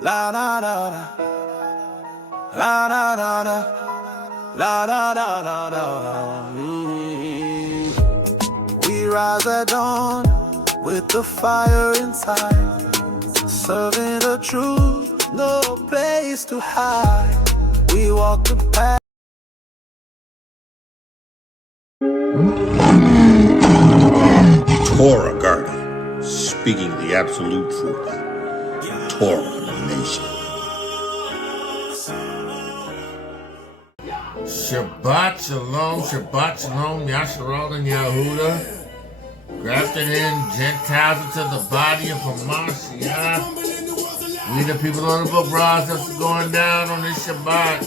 La da da da, la da da da, la da da da da. We rise at dawn with the fire inside, serving the truth, no place to hide. We walk the path. Torah Garden, speaking the absolute truth. Torah Nation. Shabbat Shalom, Yashar'Al and Yahudah, grafted in Gentiles into the body of Hamashiach. We the people on the book, bros, that's going down on this Shabbat.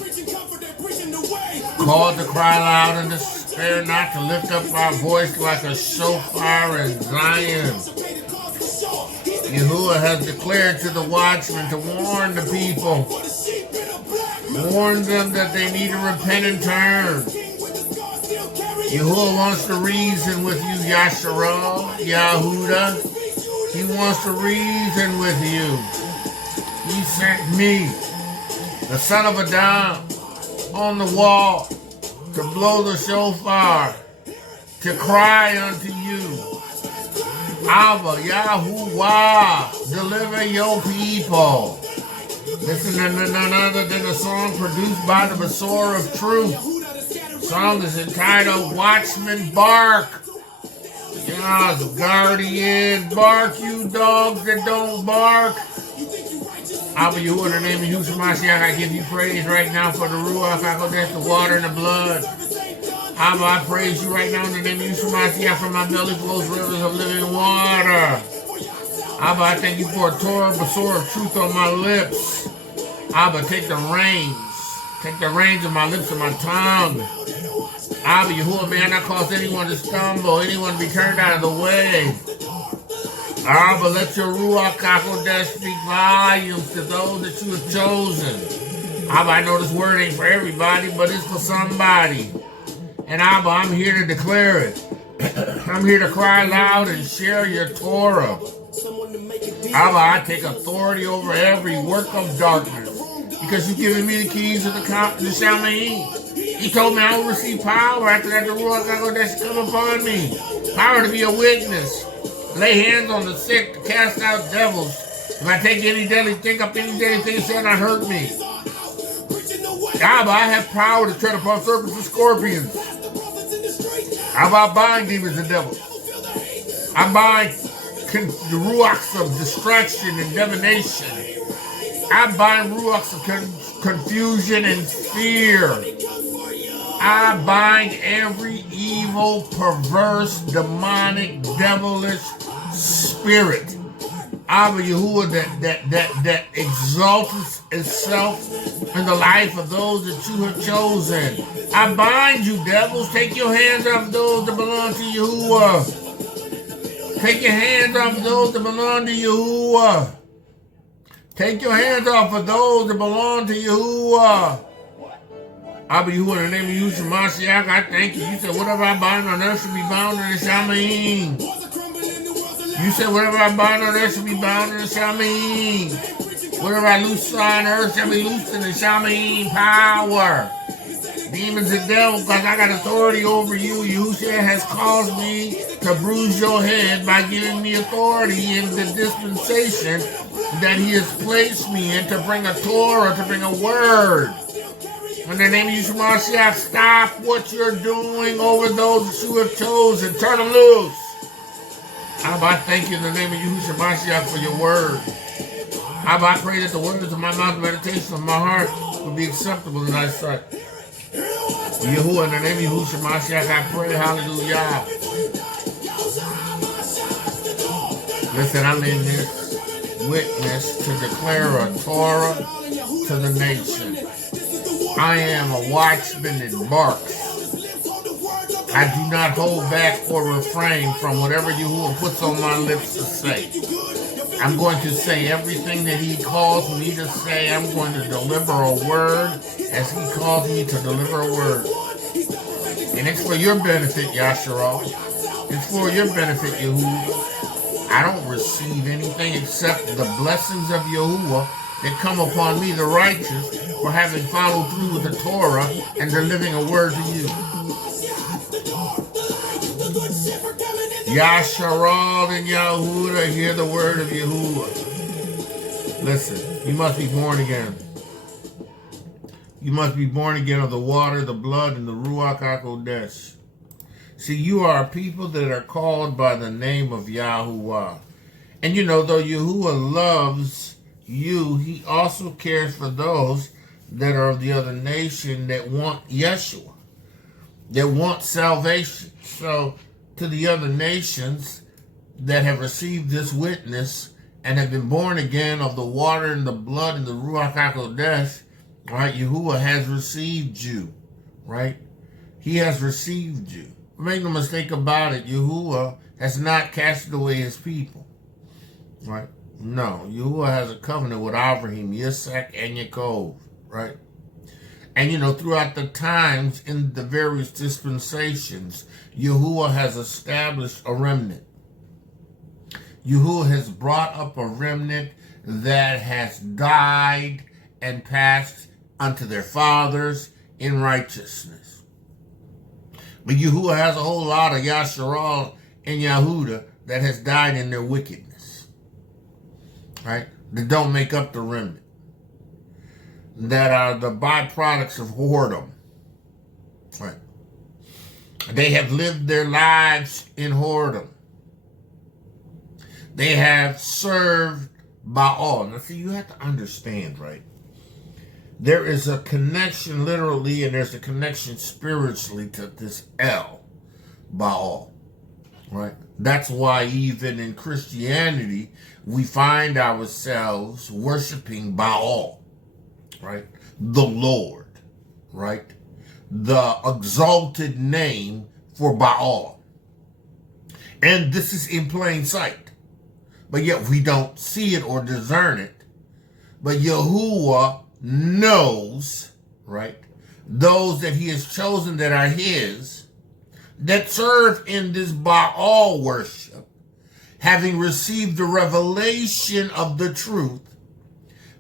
Called to cry loud and to spare not, to lift up our voice like a shofar in Zion. Yahuah has declared to the watchmen to warn the people. Warn them that they need to repent and turn. Yahuah wants to reason with you, Yashar'Al, Yahudah. He wants to reason with you. He sent me, the son of Adam, on the wall to blow the shofar, to cry unto you. Abba, Yahuah, deliver your people. Listen to none other than a song produced by the Besorah of Truth. The song is entitled Watchman Bark. God's guardian, bark you dogs that don't bark. Abba, Yahuah, in the name of Husha Mashiach, I give you praise right now for the Ruach HaKodesh, the water and the blood. Abba, I praise you right now in the name of Husha Mashiach, from my belly flows rivers of living water. Abba, I thank you for a Torah Besorah of truth on my lips. Abba, take the reins of my lips and my tongue. Abba, Yahuah, may I not cause anyone to stumble, anyone to be turned out of the way. Abba, let your Ruach HaKodesh speak volumes to those that you have chosen. Abba, I know this word ain't for everybody, but it's for somebody. And Abba, I'm here to declare it. I'm here to cry loud and share your Torah. Abba, I take authority over every work of darkness, because you've given me the keys of the Shamayim. He told me I will receive power after that the Ruach HaKodesh come upon me. Power to be a witness. Lay hands on the sick, to cast out devils. If I take any deadly thing up, any deadly thing shall not hurt me. Abba, I have power to tread upon serpents and scorpions. Abba, I bind demons and devils. I bind the ruachs of distraction and divination. I bind ruachs of confusion and fear. I bind every evil, perverse, demonic, devilish spirit. Abba, Yahuah, that exalts itself in the life of those that you have chosen. I bind you, devils. Take your hands off those that belong to Yahuah. Take your hands off of those that belong to Yahuah. Take your hands off of those that belong to Yahuah. Abba, Yahuah, in the name of Husha Mashiach, I thank you. You said, whatever I bind on earth should be bound in the Shamayim. You said, whatever I bind on earth should be bound in the Shamayim. Whatever I loose on earth shall be loosed in the Shamayim power. Demons and devils, because I got authority over you. Yahushua has caused me to bruise your head by giving me authority in the dispensation that he has placed me in, to bring a Torah, to bring a word. In the name of Yusha Mashiach, stop what you're doing over those that you have chosen. Turn them loose. Abba, I thank you in the name of Yusha Mashiach for your word. Abba, I pray that the words of my mouth and meditation of my heart will be acceptable in thy sight. Yahuah, in the name of Yusha Mashiach, I pray, hallelujah. Listen, I'm in this witness to declare a Torah to the nation. I am a watchman that barks. I do not hold back or refrain from whatever Yahuah puts on my lips to say. I'm going to say everything that he calls me to say. I'm going to deliver a word as he calls me to deliver a word. And it's for your benefit, Yashar'Al. It's for your benefit, Yahudah. I don't receive anything except the blessings of Yahuah that come upon me, the righteous, for having followed through with the Torah and delivering a word to you. Yashar'Al and Yahudah, hear the word of Yahuah. Listen, you must be born again. You must be born again of the water, the blood, and the Ruach HaKodesh. See, you are a people that are called by the name of Yahuah. And you know, though Yahuah loves you, he also cares for those that are of the other nation that want Yeshua, that want salvation. So, to the other nations that have received this witness and have been born again of the water and the blood and the Ruach HaKodesh, right? Yahuah has received you, right? He has received you. Make no mistake about it, Yahuah has not casted away his people, right? No, Yahuah has a covenant with Abraham, Yitzhak, and Yaakov, right? And you know, throughout the times in the various dispensations, Yahuah has established a remnant. Yahuah has brought up a remnant that has died and passed unto their fathers in righteousness. But Yahuah has a whole lot of Yashar'Al and Yahudah that has died in their wickedness, right? That don't make up the remnant, that are the byproducts of whoredom, right? They have lived their lives in whoredom. They have served Baal. Now, see, you have to understand, right? There is a connection literally, and there's a connection spiritually to this El, Baal, right? That's why even in Christianity, we find ourselves worshiping Baal, right? The Lord, right? The exalted name for Baal. And this is in plain sight. But yet we don't see it or discern it. But Yahuah knows, right, those that he has chosen that are his, that serve in this Baal worship, having received the revelation of the truth,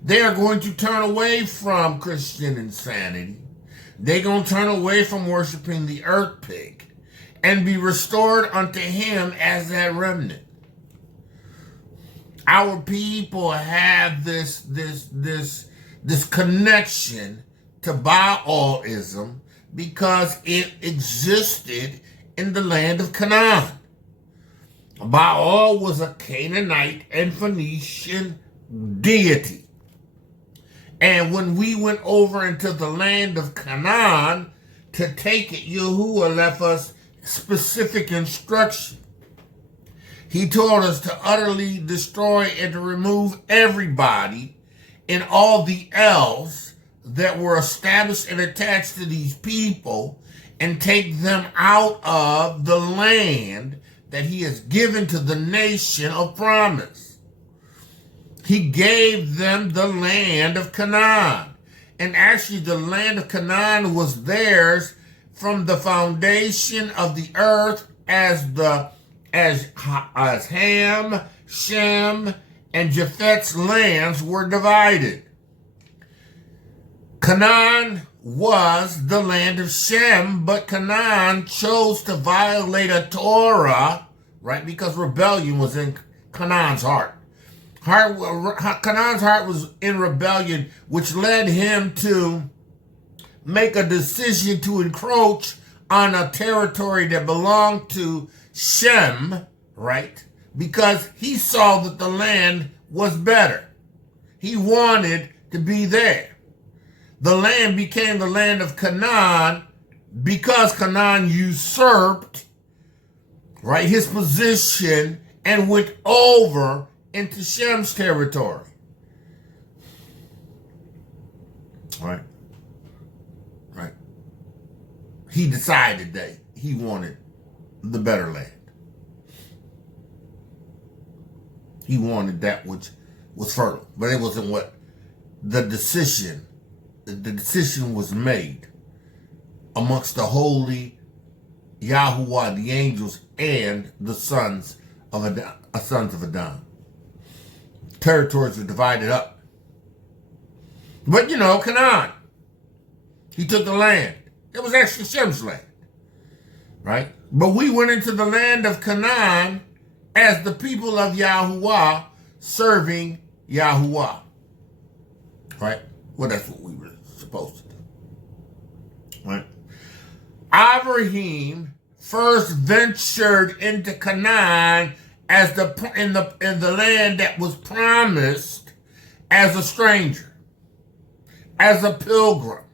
they are going to turn away from Christian insanity. They're going to turn away from worshiping the earth pig and be restored unto him as that remnant. Our people have this connection to Baalism because it existed in the land of Canaan. Baal was a Canaanite and Phoenician deity. And when we went over into the land of Canaan to take it, Yahuah left us specific instruction. He told us to utterly destroy and to remove everybody and all the elves that were established and attached to these people and take them out of the land that he has given to the nation of promise. He gave them the land of Canaan. And actually the land of Canaan was theirs from the foundation of the earth as Ham, Shem, and Japheth's lands were divided. Canaan was the land of Shem, but Canaan chose to violate a Torah, right? Because rebellion was in Canaan's heart. Canaan's heart was in rebellion, which led him to make a decision to encroach on a territory that belonged to Shem, right? Because he saw that the land was better. He wanted to be there. The land became the land of Canaan because Canaan usurped, right, his position and went over into Shem's territory. Right? Right. He decided that he wanted the better land. He wanted that which was fertile. But it wasn't what the decision was made amongst the holy Yahuah, the angels, and the sons of Adam. Territories were divided up. But Canaan, he took the land. It was actually Shem's land, right? But we went into the land of Canaan as the people of Yahuah serving Yahuah, right? Well, that's what we were supposed to do, right? Elohim first ventured into Canaan as in the land that was promised as a stranger, as a pilgrim,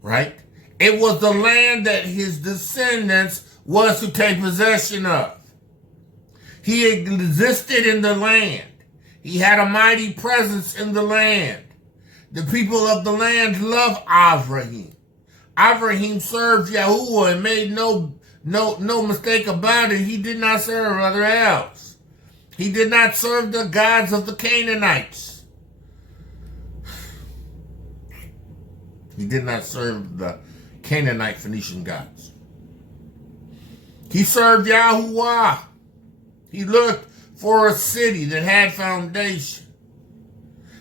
right? It was the land that his descendants was to take possession of. He existed in the land. He had a mighty presence in the land. The people of the land loved Elohim. Elohim served Yahuah and made no mistake about it. He did not serve other else. He did not serve the gods of the Canaanites. He did not serve the Canaanite Phoenician gods. He served Yahuah. He looked for a city that had foundation.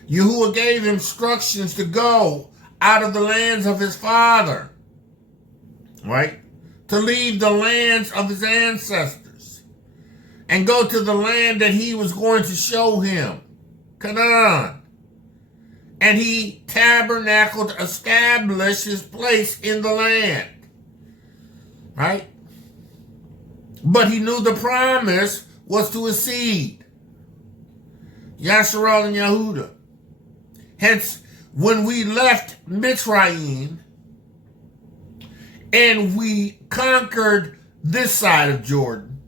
Yahuah gave instructions to go out of the lands of his father, right? To leave the lands of his ancestors and go to the land that he was going to show him, Canaan. And he tabernacled, established his place in the land, right? But he knew the promise was to his seed, Yashar'Al and Yahudah. Hence, when we left Mitzrayim and we conquered this side of Jordan,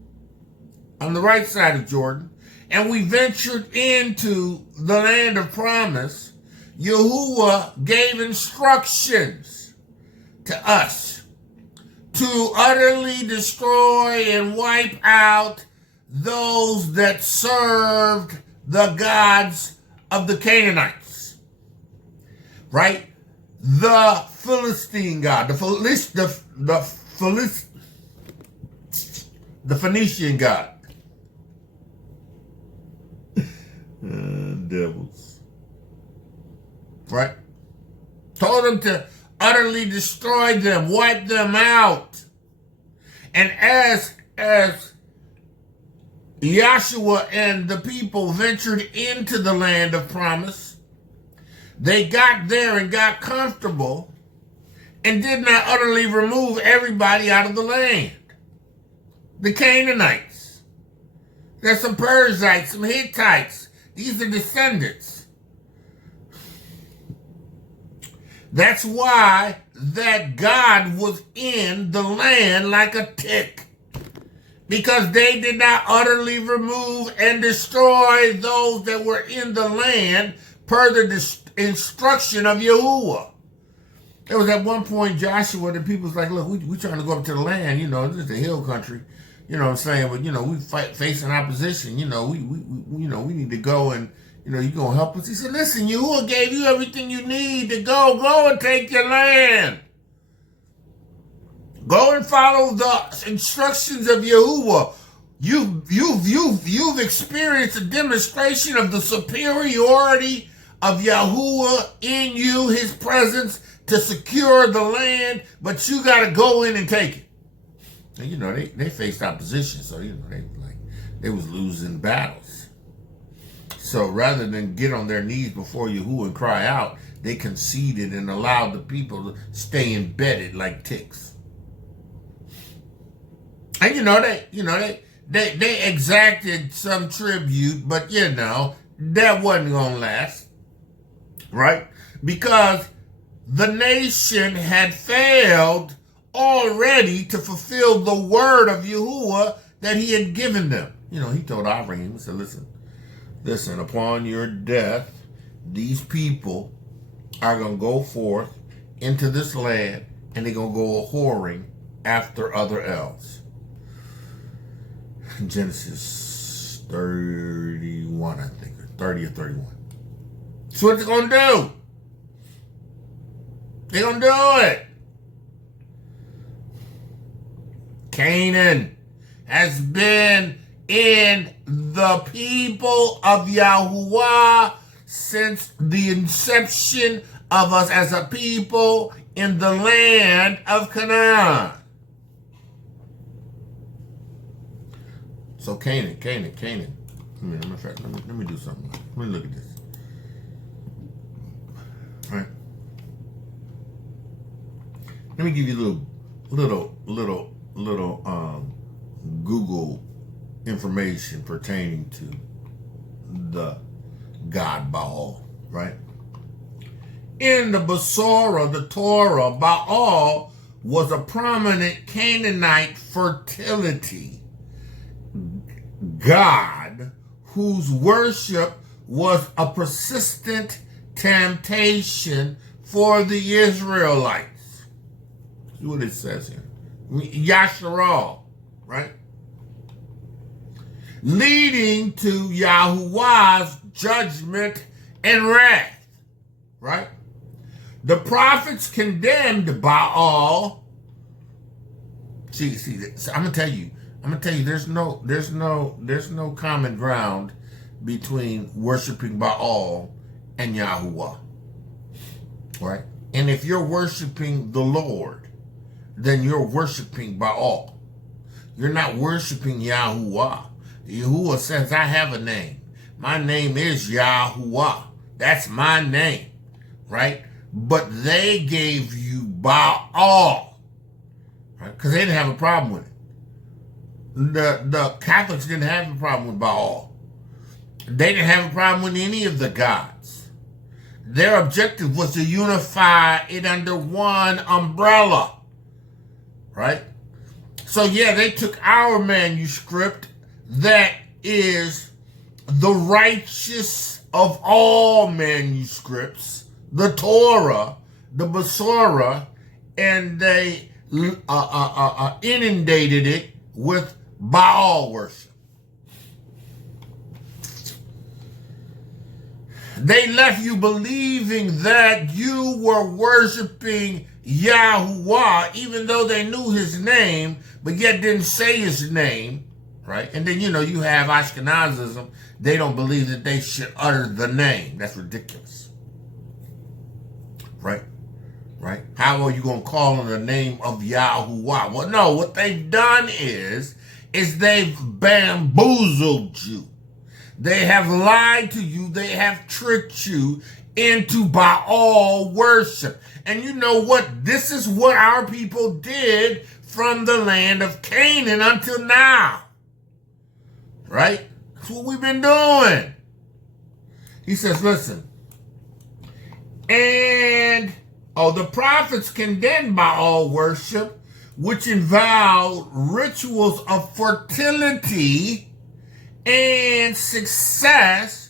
on the right side of Jordan, and we ventured into the land of promise, Yahuah gave instructions to us to utterly destroy and wipe out those that served the gods of the Canaanites, right? The Philistine god, the Phoenician god, devils, right? Told them to utterly destroy them, wipe them out, and as Yahshua and the people ventured into the land of promise, they got there and got comfortable and did not utterly remove everybody out of the land. The Canaanites, there's some Perizzites, some Hittites. These are descendants. That's why that God was in the land like a tick. Because they did not utterly remove and destroy those that were in the land per the instruction of Yahuah. There was at one point Joshua, the people was like, look, we trying to go up to the land, this is a hill country, you know what I'm saying, but we facing opposition, we need to go and you gonna help us. He said, listen, Yahuah gave you everything you need to go and take your land. Go and follow the instructions of Yahuah. You've experienced a demonstration of the superiority of Yahuah in you, his presence, to secure the land, but you got to go in and take it. And, they faced opposition, so they was losing battles. So rather than get on their knees before Yahuah and cry out, they conceded and allowed the people to stay embedded like ticks. And they exacted some tribute, but that wasn't gonna last, right? Because the nation had failed already to fulfill the word of Yahuah that he had given them. He told Abraham, he said, listen, upon your death, these people are gonna go forth into this land and they're gonna go a-whoring after other elves. Genesis 31, I think, or 30 or 31. So what they're going to do? They're going to do it. Canaan has been in the people of Yahuah since the inception of us as a people in the land of Canaan. So Canaan. Let me do something. Let me look at this. All right. Let me give you a little Google information pertaining to the god Baal, right? In the Besorah, the Torah, Baal was a prominent Canaanite fertility god whose worship was a persistent temptation for the Israelites. See what it says here. Yashar'Al, right? Leading to Yahuah's judgment and wrath, right? The prophets condemned Baal. See, I'm gonna tell you, there's no common ground between worshiping Baal and Yahuah, right? And if you're worshiping the Lord, then you're worshiping Baal. You're not worshiping Yahuah. Yahuah says, I have a name. My name is Yahuah. That's my name, right? But they gave you Baal, right? Because they didn't have a problem with it. The Catholics didn't have a problem with Baal. They didn't have a problem with any of the gods. Their objective was to unify it under one umbrella, right? So yeah, they took our manuscript that is the righteous of all manuscripts, the Torah, the Besorah, and they inundated it with Baal worship. They left you believing that you were worshiping Yahuah, even though they knew his name, but yet didn't say his name, right? And then, you have Ashkenazism. They don't believe that they should utter the name. That's ridiculous, right? Right? How are you going to call on the name of Yahuah? Well, no, what they've done is they've bamboozled you. They have lied to you. They have tricked you into Baal worship. And you know what? This is what our people did from the land of Canaan until now. Right? That's what we've been doing. He says, listen. And, the prophets condemned Baal worship, which involved rituals of fertility and success,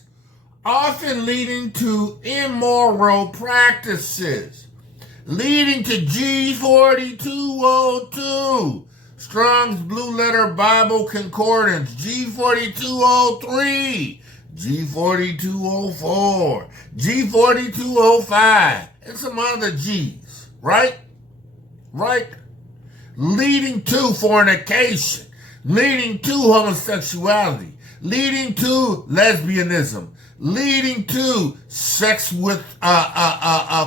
often leading to immoral practices, leading to G4202, Strong's Blue Letter Bible Concordance, G4203, G4204, G4205, and some other G's, right? Right? Leading to fornication, leading to homosexuality, leading to lesbianism, leading to sex with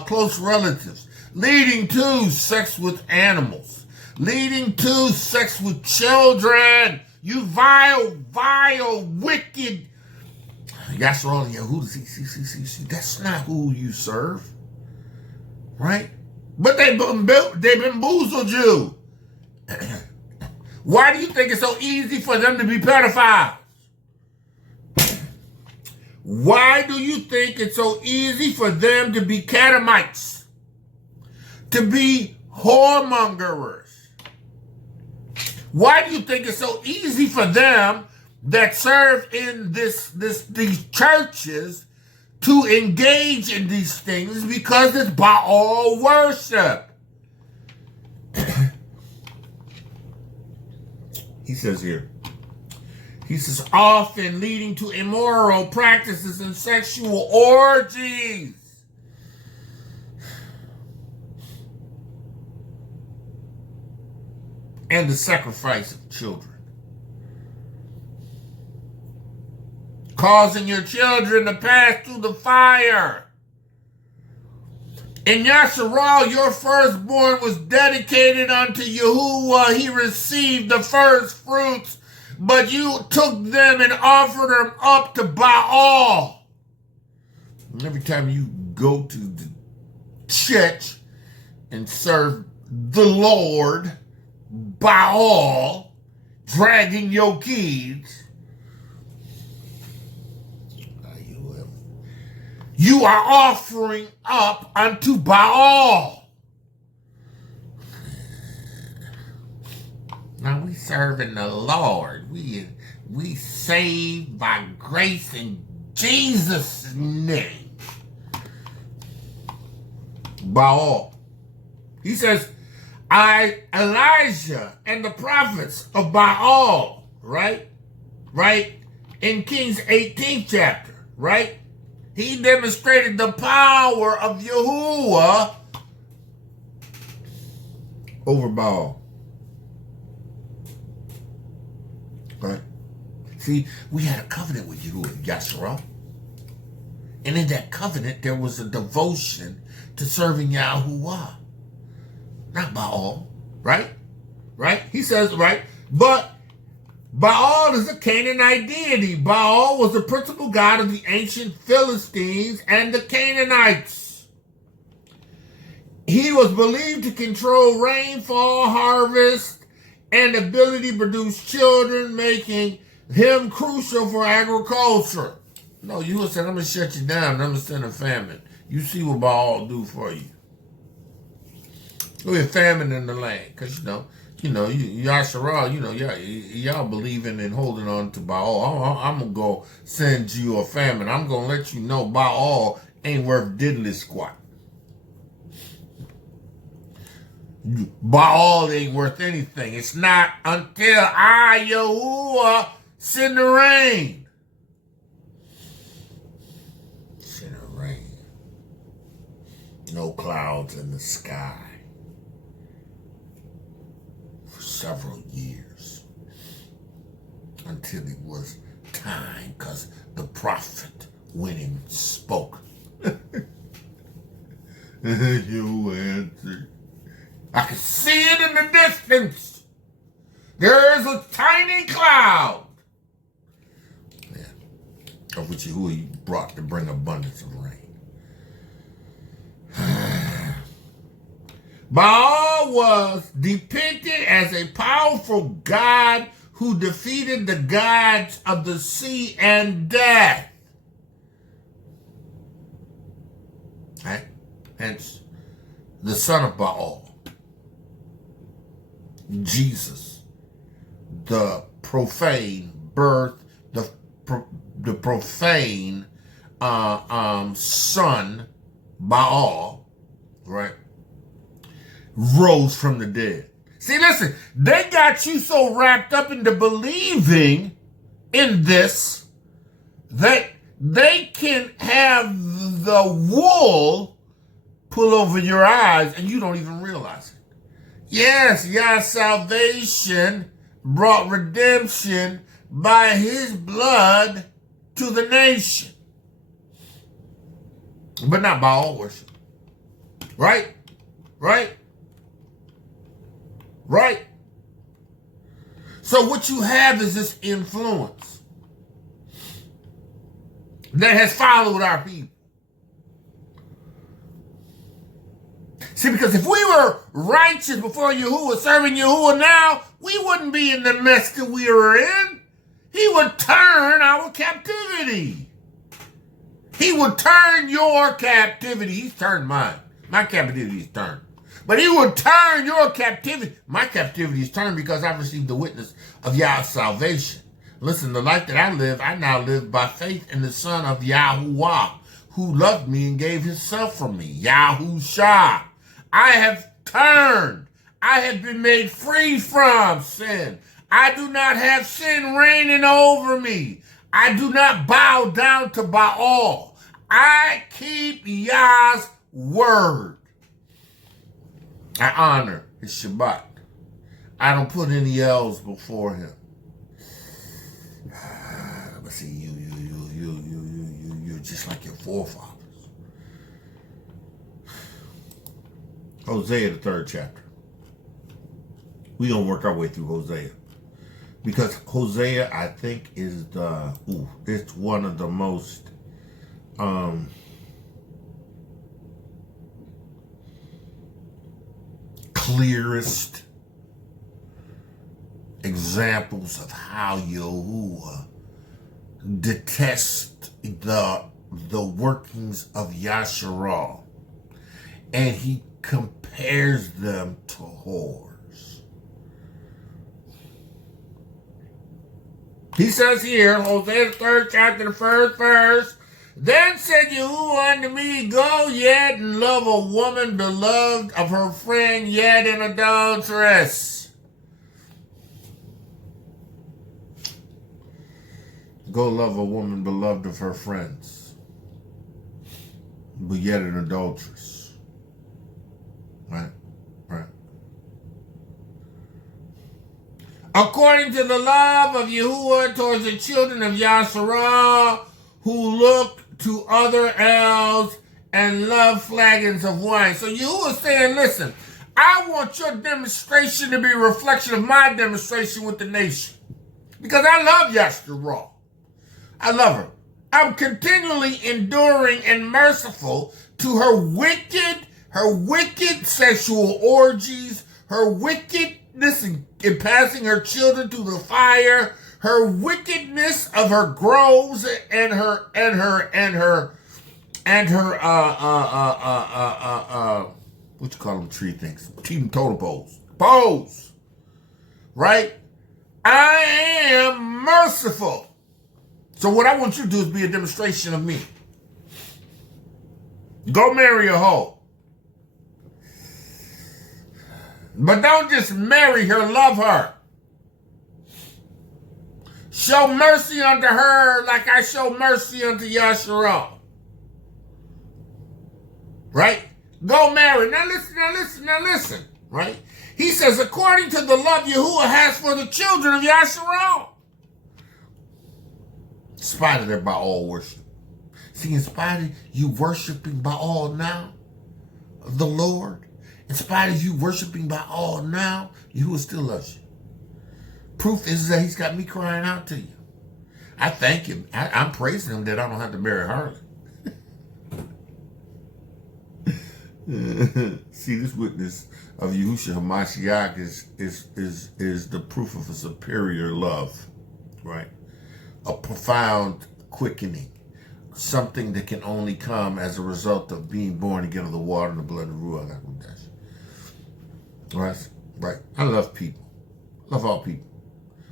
close relatives, leading to sex with animals, leading to sex with children. You vile, wicked. Yashar'Al, Yahudah, see, that's not who you serve, right? But they bamboozled you. Why do you think it's so easy for them to be pedophiles? Why do you think it's so easy for them to be catamites? To be whoremongers? Why do you think it's so easy for them that serve in these churches to engage in these things? Because it's Baal worship. He says here, often leading to immoral practices and sexual orgies. And the sacrifice of children. causing your children to pass through the fire. In Yashar'Al, your firstborn was dedicated unto Yahuah. He received the first fruits, but you took them and offered them up to Baal. And every time you go to the church and serve the Lord, Baal, dragging your kids, you are offering up unto Baal. Now we serving the Lord. We saved by grace in Jesus' name. Baal. He says, Elijah and the prophets of Baal, right? Right? In Kings 18th chapter, right? He demonstrated the power of Yahuah over Baal. Right? See, we had a covenant with Yahudah, Yashar'Al. And in that covenant, there was a devotion to serving Yahuah. Not Baal, right? Right? He says, right? But Baal is a Canaanite deity. Baal was the principal god of the ancient Philistines and the Canaanites. He was believed to control rainfall, harvest, and ability to produce children, making him crucial for agriculture. No, you said, I'm going to shut you down. I'm going to send a famine. You see what Baal do for you. There'll be a famine in the land, because, Yashar'Al, y'all believing in holding on to Baal. I'm going to go send you a famine. I'm going to let you know Baal ain't worth diddly squat. Baal ain't worth anything. It's not until I, Yahuah, send the rain. Send the rain. No clouds in the sky. Several years until it was time, because the prophet went and spoke. You answered. I can see it in the distance. There is a tiny cloud. Yeah. Of which Yahuah brought to bring abundance of rain. Baal was depicted as a powerful god who defeated the gods of the sea and death. Right? Hence, the son of Baal, Jesus, the profane birth, the profane son, Baal, right? Rose from the dead. See, listen, they got you so wrapped up into believing in this that they can have the wool pull over your eyes and you don't even realize it. Yes, Yah's salvation brought redemption by his blood to the nation. But not by all worship. Right? Right? Right? So what you have is this influence that has followed our people. See, because if we were righteous before Yahuah, serving Yahuah now, we wouldn't be in the mess that we are in. He would turn our captivity. He would turn your captivity. He's turned mine. My captivity is turned. But he will turn your captivity. My captivity is turned because I received the witness of Yah's salvation. Listen, the life that I now live by faith in the Son of Yahuah, who loved me and gave himself for me. Yahusha. I have turned. I have been made free from sin. I do not have sin reigning over me. I do not bow down to Baal. I keep Yah's word. I honor his Shabbat. I don't put any else before him. But see, you just like your forefathers. Hosea, the 3rd chapter. We're going to work our way through Hosea. Because Hosea, I think, is it's one of the most clearest examples of how Yahuah detests the workings of Yashar'Al, and he compares them to whores. He says here, Hosea the 3rd chapter, the 1st verse, then said Yahuah unto me, go yet and love a woman beloved of her friend, yet an adulteress. Go love a woman beloved of her friends, but yet an adulteress. Right? Right. According to the love of Yahuah towards the children of Yashar'Al, who look to other elves and love flagons of wine. So Yahuah is saying, listen, I want your demonstration to be a reflection of my demonstration with the nation. Because I love Yashar'Al. I love her. I'm continually enduring and merciful to her wicked sexual orgies, her wickedness in passing her children through the fire, her wickedness of her groves and her what you call them tree things? Totem poles. Poles. Right? I am merciful. So what I want you to do is be a demonstration of me. Go marry a hoe. But don't just marry her, love her. Show mercy unto her like I show mercy unto Yashar'Al. Right? Go marry. Now listen. Right? He says, according to the love Yahuah has for the children of Yashar'Al. In spite of their Baal worship. See, in spite of you worshiping Baal now, the Lord, in spite of you worshiping Baal now, Yahuah still loves you. Proof is that he's got me crying out to you. I thank him. I'm praising him that I don't have to marry harlot. See, this witness of Husha Hamashiach is the proof of a superior love, right? A profound quickening, something that can only come as a result of being born again of the water and the blood of Ruach HaKodesh. Right? I love people. Love all people.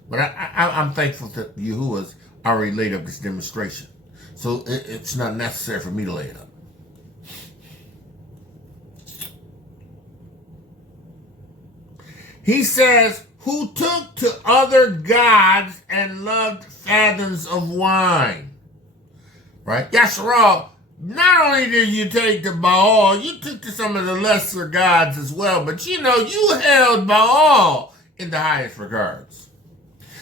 But I'm thankful that Yahuah's already laid up this demonstration. So it's not necessary for me to lay it up. He says, who took to other gods and loved fathoms of wine. Right? Yashar'Al, not only did you take to Baal, you took to some of the lesser gods as well. But you held Baal in the highest regards.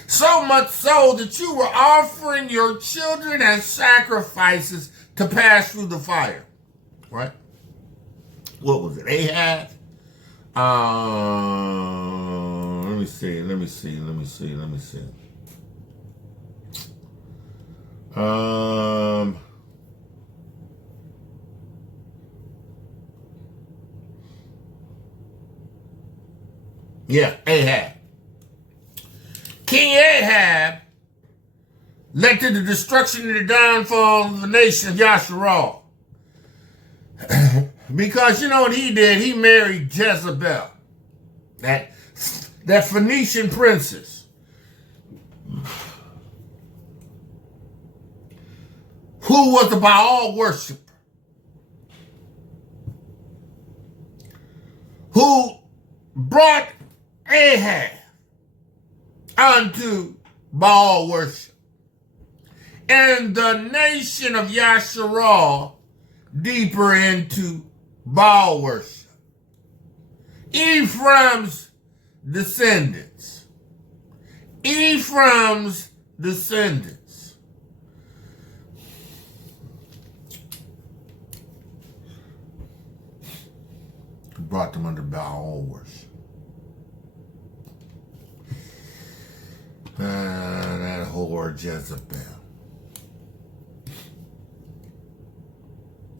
So much so that you were offering your children as sacrifices to pass through the fire. Right? What was it? Ahab? Let me see. Yeah, Ahab. King Ahab led to the destruction and the downfall of the nation of Yashar'Al. Because you know what he did? He married Jezebel, that Phoenician princess, who was a Baal worshiper, who brought Ahab unto Baal worship. And the nation of Yashar'Al deeper into Baal worship. Ephraim's descendants. brought them under Baal worship. That whore Jezebel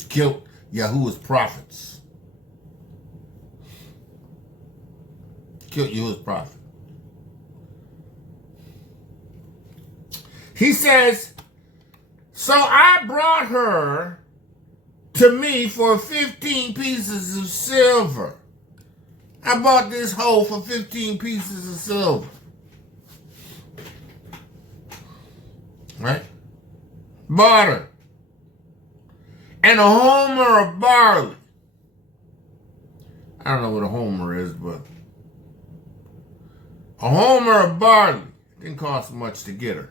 killed Yahuah's prophets. Killed Yahuah's prophet. He says, so I brought her to me for 15 pieces of silver. I bought this hoe for 15 pieces of silver. Right? Bought her. And a homer of barley. I don't know what a homer is, but a homer of barley. Didn't cost much to get her.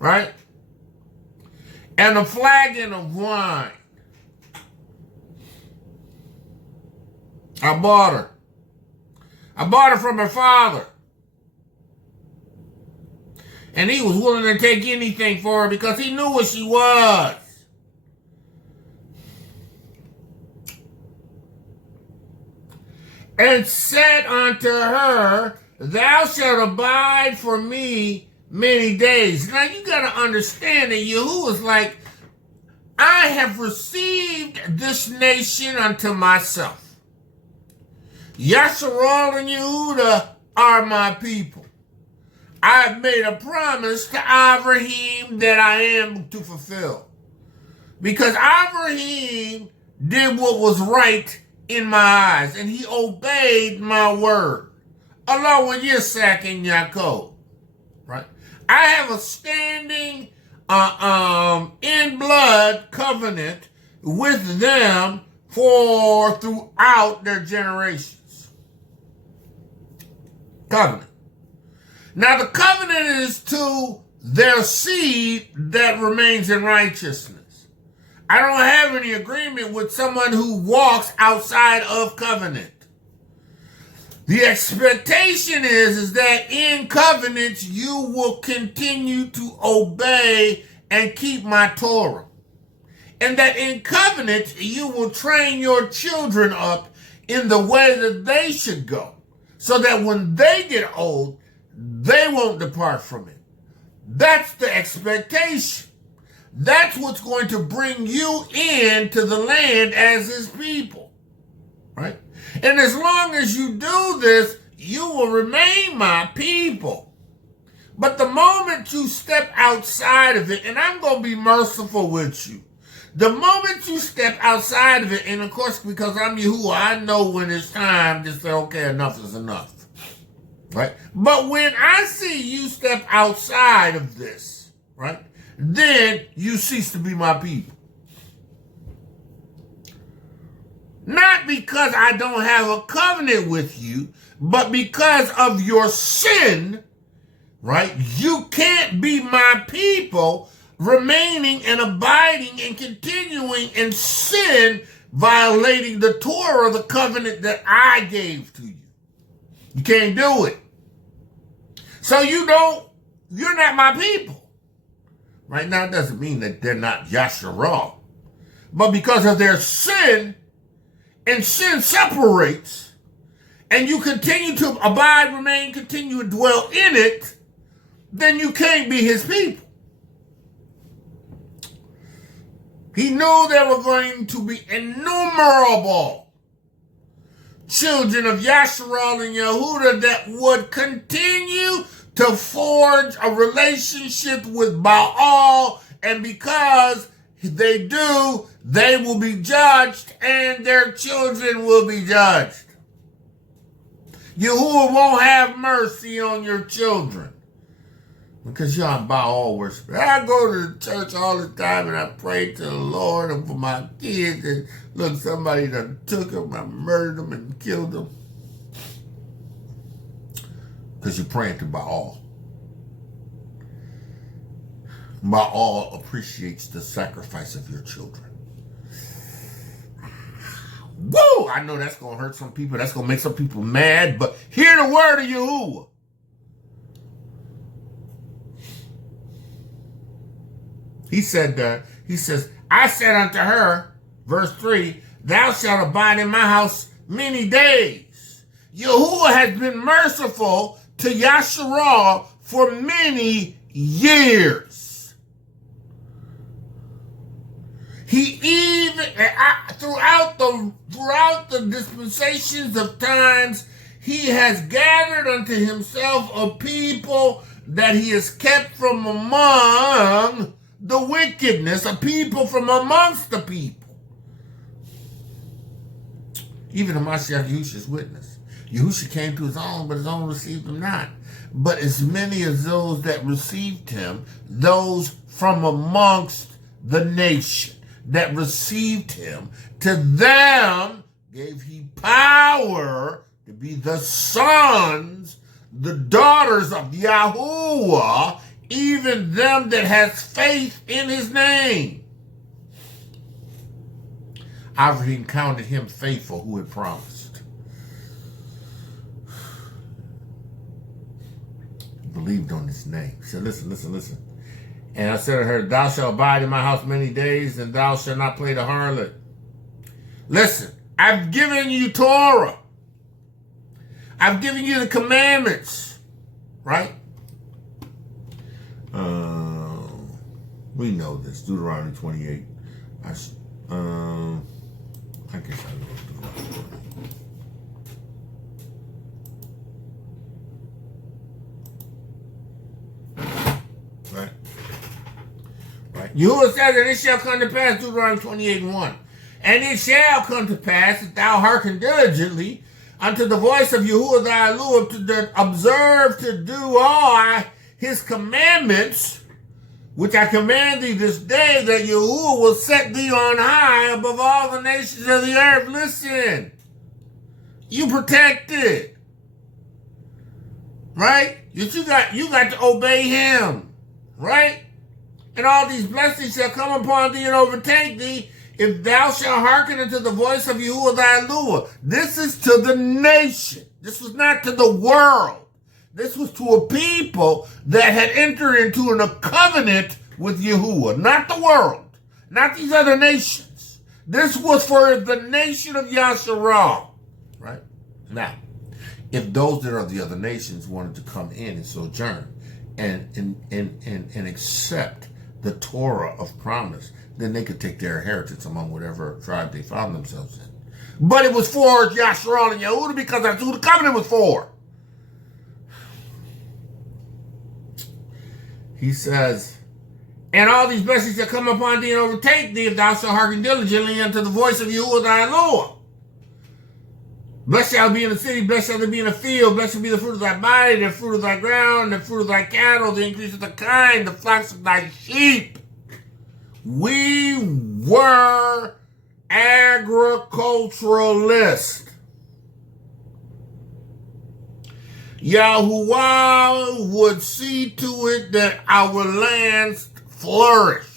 Right? And a flagon of wine. I bought her. I bought her from her father. And he was willing to take anything for her because he knew what she was. And said unto her, thou shalt abide for me many days. Now you got to understand that Yahuah is like, I have received this nation unto myself. Yashar'Al and Yahudah are my people. I've made a promise to Ephod that I am to fulfill. Because Ephod did what was right in my eyes, and he obeyed my word, along with Yitzhak and Yaakov. Right? I have a standing in blood covenant with them for throughout their generations. Covenant. Now the covenant is to their seed that remains in righteousness. I don't have any agreement with someone who walks outside of covenant. The expectation is that in covenants you will continue to obey and keep my Torah. And that in covenant you will train your children up in the way that they should go. So that when they get old, they won't depart from it. That's the expectation. That's what's going to bring you into the land as his people. Right? And as long as you do this, you will remain my people. But the moment you step outside of it, and I'm going to be merciful with you, the moment you step outside of it, and of course, because I'm Yahuah, I know when it's time to say, okay, enough is enough. Right? But when I see you step outside of this, right, then you cease to be my people. Not because I don't have a covenant with you, but because of your sin, right? You can't be my people remaining and abiding and continuing in sin, violating the Torah, the covenant that I gave to you. You can't do it. So you're not my people. Right now, it doesn't mean that they're not Yashar'Al. But because of their sin, and sin separates, and you continue to abide, remain, continue to dwell in it, then you can't be his people. He knew there were going to be innumerable children of Yashar'Al and Yahudah that would continue to forge a relationship with Baal, and because they do, they will be judged and their children will be judged. Yahuah won't have mercy on your children because y'all Baal worshipers. I go to the church all the time and I pray to the Lord and for my kids, and look, somebody done took them, I murdered them and killed them. Because you're praying to Baal. Baal appreciates the sacrifice of your children. Whoa! I know that's going to hurt some people. That's going to make some people mad. But hear the word of Yahuah. He says, I said unto her, verse 3, thou shalt abide in my house many days. Yahuah has been merciful to Yashar'Al for many years. He even, throughout the dispensations of times, he has gathered unto himself a people that he has kept from among the wickedness, a people from amongst the people. Even the Mashiach Yahusha's witness. Yahusha came to his own, but his own received him not. But as many as those that received him, those from amongst the nation that received him, to them gave he power to be the sons, the daughters of Yahuah, even them that has faith in his name. I've encountered him faithful who had promised. Believed on his name. He said, listen. And I said to her, thou shalt abide in my house many days, and thou shalt not play the harlot. Listen, I've given you Torah. I've given you the commandments. Right? We know this. Deuteronomy 28. I guess I know Deuteronomy 28. Right. Yahuah says, and it shall come to pass, Deuteronomy 28:1. And it shall come to pass that thou hearken diligently unto the voice of Yahuah thy Elohim, to observe to do all his commandments, which I command thee this day, that Yahuah will set thee on high above all the nations of the earth. Listen, you protected, right? You got to obey him, right? And all these blessings shall come upon thee and overtake thee, if thou shalt hearken unto the voice of Yahuah thy Elohim. This is to the nation. This was not to the world. This was to a people that had entered into a covenant with Yahuah, not the world, not these other nations. This was for the nation of Yashar'Al, right? Now, if those that are the other nations wanted to come in and sojourn and accept the Torah of promise, then they could take their inheritance among whatever tribe they found themselves in. But it was for Yashar'Al and Yahudah because that's who the covenant was for. He says, and all these blessings shall come upon thee and overtake thee, if thou shalt hearken diligently unto the voice of Yahuah thy Elohim. Blessed shall be in the city, blessed shall be in the field, blessed shall be the fruit of thy body, the fruit of thy ground, the fruit of thy cattle, the increase of the kind, the flocks of thy sheep. We were agriculturalists. Yahuah would see to it that our lands flourished.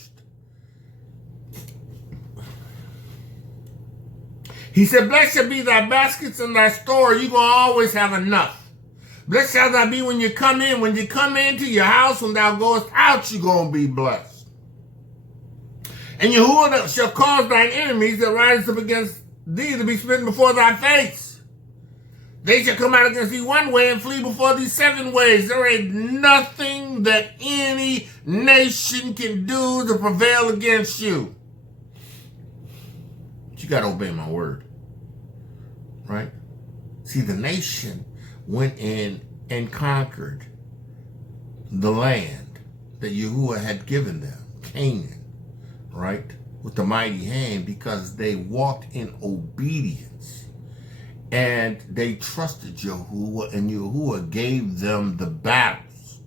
He said, blessed shall be thy baskets and thy store. You're going to always have enough. Blessed shall thou be when you come in. When you come into your house, when thou goest out, you're going to be blessed. And Yahuah shall cause thine enemies that rise up against thee to be smitten before thy face. They shall come out against thee one way and flee before thee 7 ways. There ain't nothing that any nation can do to prevail against you. But you got to obey my word. Right? See, the nation went in and conquered the land that Yahuah had given them, Canaan, right? With the mighty hand, because they walked in obedience. And they trusted Yahuah, and Yahuah gave them the battles.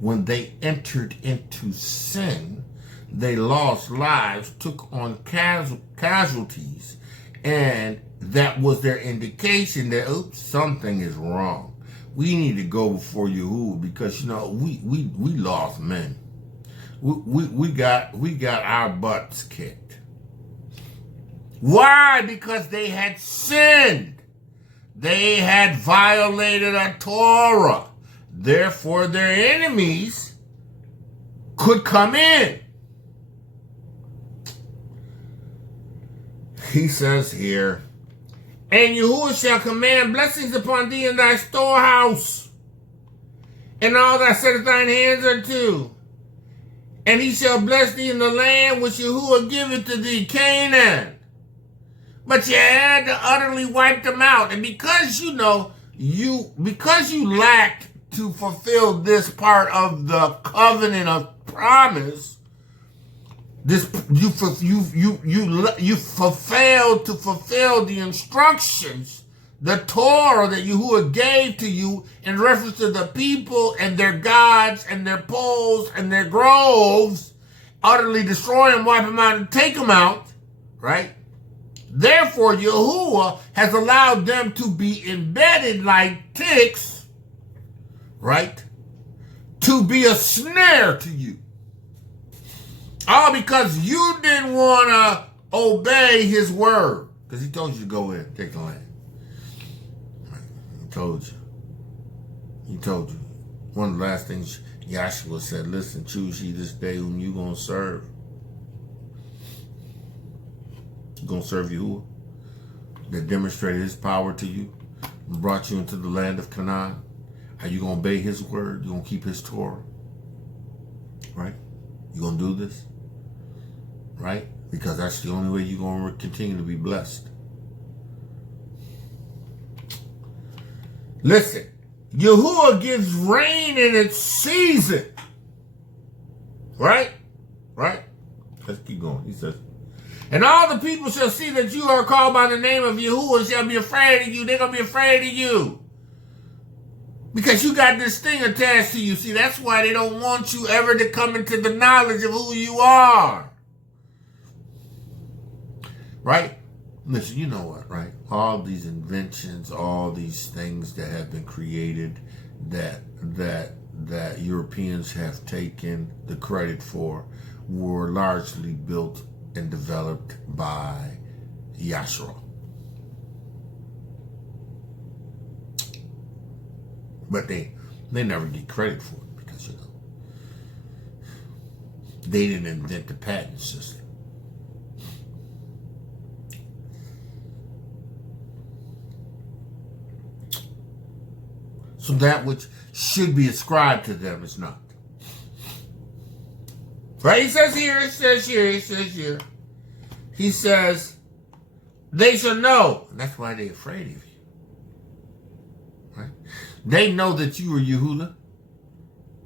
When they entered into sin, they lost lives, took on casualties, and that was their indication that, oops, something is wrong. We need to go before Yahuah because, you know, we lost men. We got our butts kicked. Why? Because they had sinned. They had violated a Torah. Therefore, their enemies could come in. He says here, And Yahuah shall command blessings upon thee in thy storehouse, and all that setteth thine hands unto. And he shall bless thee in the land which Yahuah giveth to thee, Canaan. But you had to utterly wipe them out. And because because you lacked to fulfill this part of the covenant of promise, you failed to fulfill the instructions, the Torah that Yahuah gave to you in reference to the people and their gods and their poles and their groves, utterly destroy them, wipe them out, and take them out, right? Therefore, Yahuah has allowed them to be embedded like ticks, right? To be a snare to you. All because you didn't want to obey his word. Because he told you to go in, take the land. He told you. He told you. One of the last things Yahshua said, listen, choose ye this day whom you going to serve. You going to serve Yahuah that demonstrated his power to you and brought you into the land of Canaan. Are you going to obey his word? You going to keep his Torah? Right? You going to do this? Right? Because that's the only way you're going to continue to be blessed. Listen, Yahuah gives rain in its season. Right? Right? Let's keep going. He says, and all the people shall see that you are called by the name of Yahuah and shall be afraid of you. They're going to be afraid of you. Because you got this thing attached to you. See, that's why they don't want you ever to come into the knowledge of who you are. Right? Listen, you know what, right? All these inventions, all these things that have been created that Europeans have taken the credit for were largely built and developed by Yashar'Al. But they never get credit for it because, they didn't invent the patent system. So that which should be ascribed to them is not. Right? He says here, he says, they shall know. And that's why they're afraid of you. Right? They know that you are Yahudah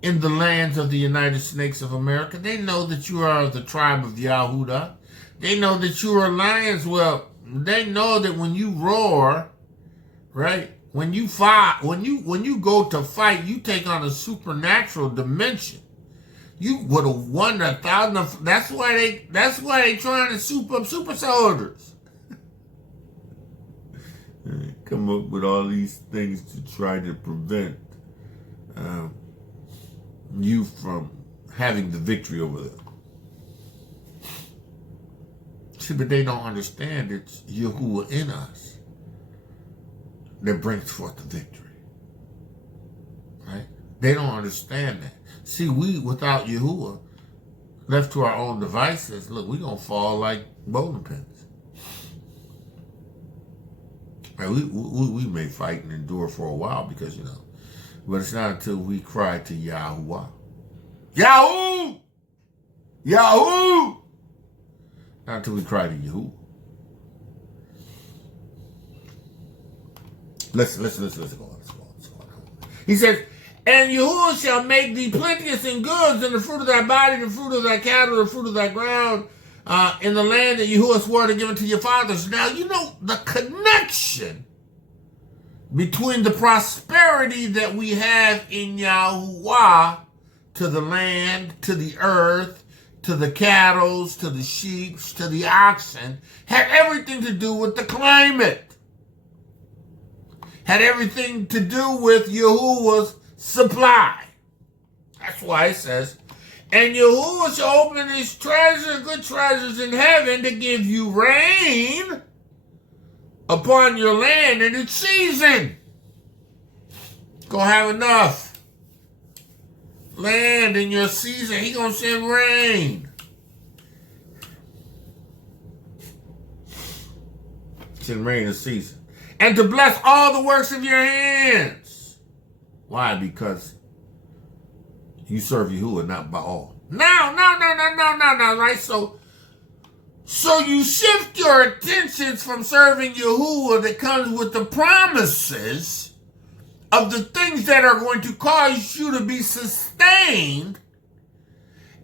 in the lands of the United Snakes of America. They know that you are of the tribe of Yahudah. They know that you are lions. Well, they know that when you roar, right? When you fight, when you go to fight, you take on a supernatural dimension. You would have won 1,000. That's why they trying to soup up super soldiers. Come up with all these things to try to prevent you from having the victory over them. See, but they don't understand it's Yahuah in us that brings forth the victory. Right? They don't understand that. See, we, without Yahuah, left to our own devices, look, we're going to fall like bowling pins. Right? We may fight and endure for a while because, but it's not until we cry to Yahuah. Yahoo! Yahoo! Not until we cry to Yahuah. Listen. Go on. He says, and Yahuah shall make thee plenteous in goods, in the fruit of thy body, the fruit of thy cattle, the fruit of thy ground, in the land that Yahuah swore to give unto your fathers. Now, the connection between the prosperity that we have in Yahuah to the land, to the earth, to the cattle, to the sheep, to the oxen, had everything to do with the climate. Had everything to do with Yahuah's supply. That's why it says, and Yahuah shall open his treasure, good treasures in heaven to give you rain upon your land in its season. Gonna have enough land in your season. He gonna send rain. Send rain in season. and to bless all the works of your hands. Why? Because you serve Yahuah, not Baal. No, right? So you shift your attentions from serving Yahuah that comes with the promises of the things that are going to cause you to be sustained,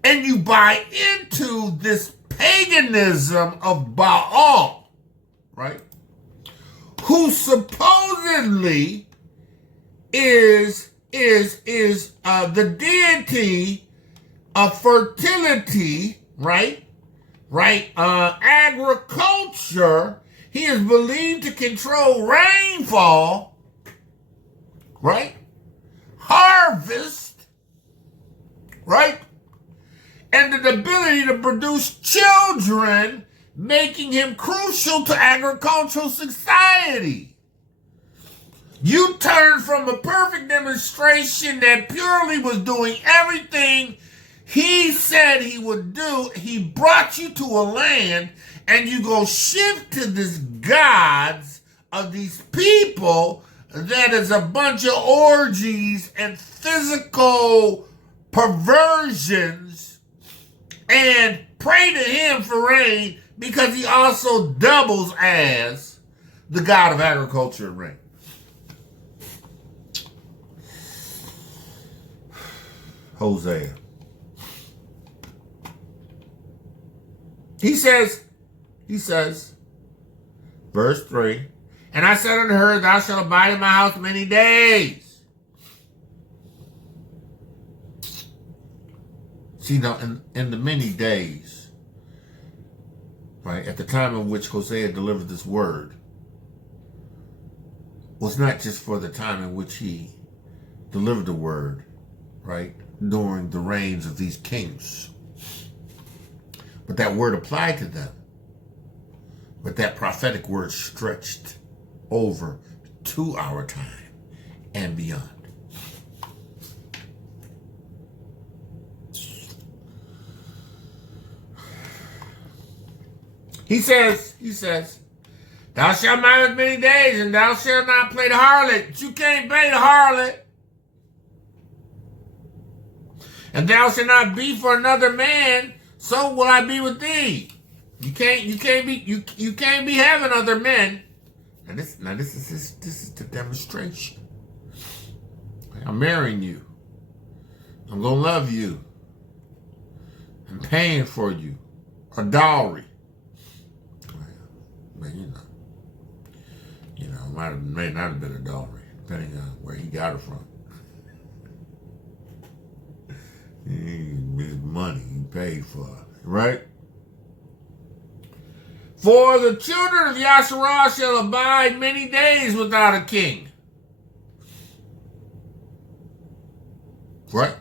and you buy into this paganism of Baal, right? Who supposedly is the deity of fertility, right? Agriculture. He is believed to control rainfall, right? Harvest, right? And the ability to produce children, making him crucial to agricultural society. You turned from a perfect demonstration that purely was doing everything he said he would do. He brought you to a land, and you go shift to these gods of these people that is a bunch of orgies and physical perversions, and pray to him for rain because he also doubles as the god of agriculture and rain. Hosea. He says, verse 3, and I said unto her, thou shalt abide in my house many days. See, now, in the many days, right, at the time in which Hosea delivered this word, was not just for the time in which he delivered the word, right, during the reigns of these kings. But that word applied to them. But that prophetic word stretched over to our time and beyond. He says, thou shalt marry with many days, and thou shalt not play the harlot. You can't play the harlot. And thou shalt not be for another man, so will I be with thee. You can't be having other men. This is the demonstration. I'm marrying you. I'm gonna love you. I'm paying for you. A dowry. But may not have been a dowry, depending on where he got it from. His money he paid for it, right? For the children of Yashar'Al shall abide many days without a king. Right?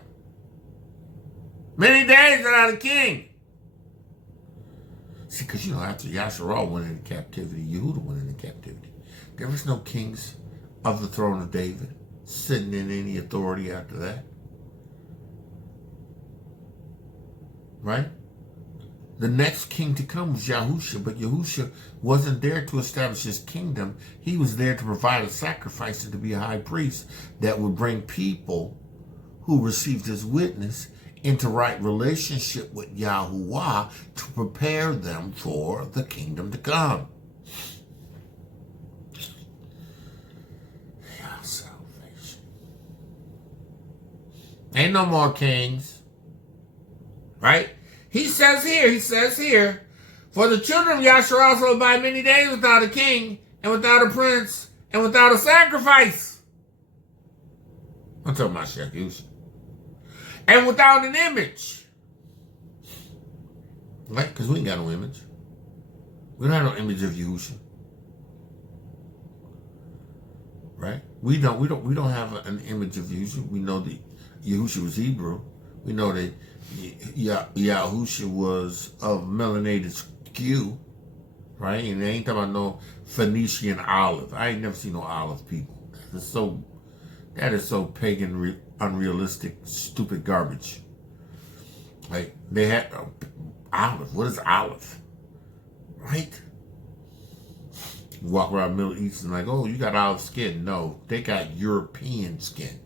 Many days without a king. See, because after Yashar'Al went into captivity, Yahudah went into captivity. There was no kings of the throne of David sitting in any authority after that. Right? The next king to come was Yahusha, but Yahusha wasn't there to establish his kingdom. He was there to provide a sacrifice and to be a high priest that would bring people who received his witness into right relationship with Yahuah to prepare them for the kingdom to come. Your salvation. Ain't no more kings. Right? He says here, for the children of Yashar'Al shall abide many days without a king, and without a prince, and without a sacrifice. I'm talking about Yahusha. And without an image. Right? Because we ain't got no image. We don't have no image of Yahusha. Right? We don't have an image of Yahusha. We know that Yahusha was Hebrew. We know that Yahusha was of melanated skew, right? And they ain't talking about no Phoenician olive. I ain't never seen no olive people. That is so pagan, unrealistic, stupid garbage. Like, they had olive. What is olive? Right? You walk around the Middle East and like, oh, you got olive skin. No, they got European skin.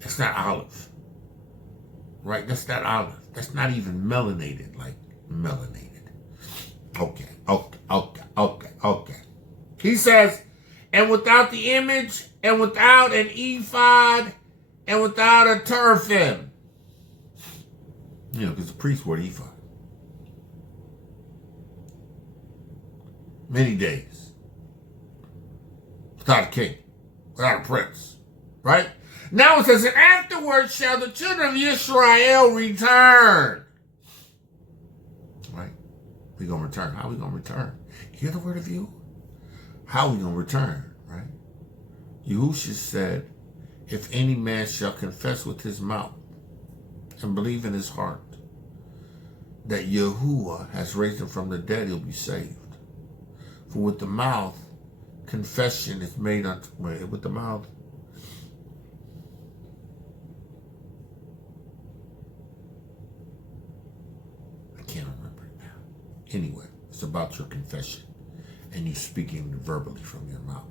That's not olive. Right? That's not olive. That's not even melanated like melanated. Okay. He says, and without the image, and without an ephod, and without a Teraphiym. You know, because the priest wore an ephod. Many days. Without a king. Without a prince. Right? Now it says, and afterward shall the children of Yashar'Al return. Right? We're going to return. How are we going to return? Hear the word of you? How are we going to return? Right? Husha said, if any man shall confess with his mouth and believe in his heart that Yahuah has raised him from the dead, he'll be saved. For with the mouth, confession is made unto, with the mouth, I can't remember it now. Anyway, it's about your confession and you speaking verbally from your mouth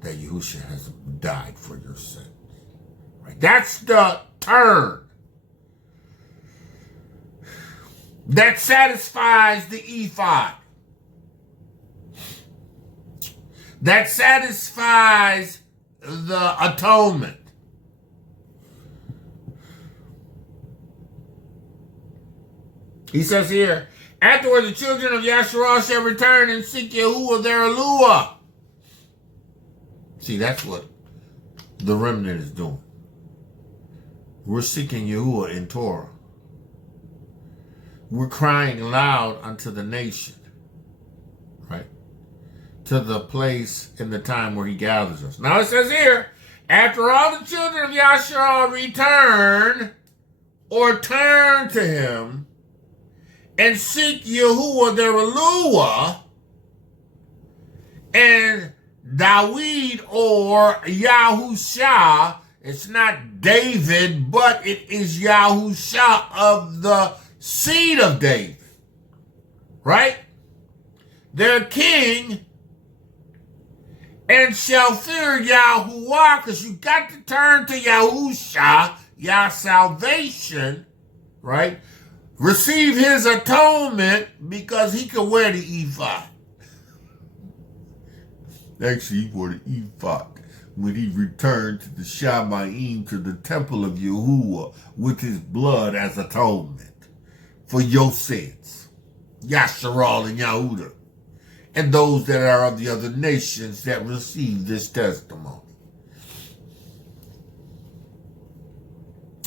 that Husha has died for your sins. Right? That's the turn that satisfies the ephod. That satisfies the atonement. He says here, afterward the children of Yashar'Al shall return and seek Yahuah their Elohiym. See, that's what the remnant is doing. We're seeking Yahuah in Torah. We're crying loud unto the nation, right? To the place in the time where he gathers us. Now it says here, after all the children of Yashar'Al return or turn to him and seek Yahuah their Elohiym, and David or Yahusha, it's not David, but it is Yahusha of the seed of David, right? Their king, and shall fear Yahuah, because you got to turn to Yahusha, Yah salvation, right? Receive his atonement because he can wear the ephod. Actually, he wore the ephod when he returned to the Shamayim, to the temple of Yahuah, with his blood as atonement for your sins. Yashar'Al and Yahudah, and those that are of the other nations that receive this testimony.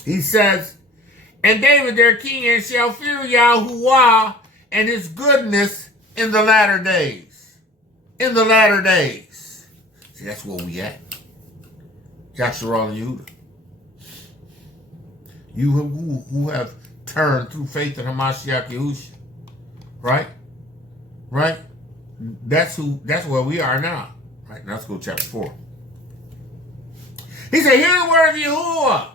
He says, and David their king, and shall fear Yahuah and his goodness in the latter days. In the latter days. See, that's where we at. Yashar'Al and Yahudah. You who have turned through faith in Hamashiach Yahusha. Right? Right? That's where we are now. Right? Now let's go to chapter 4. He said, hear the word of Yahuah,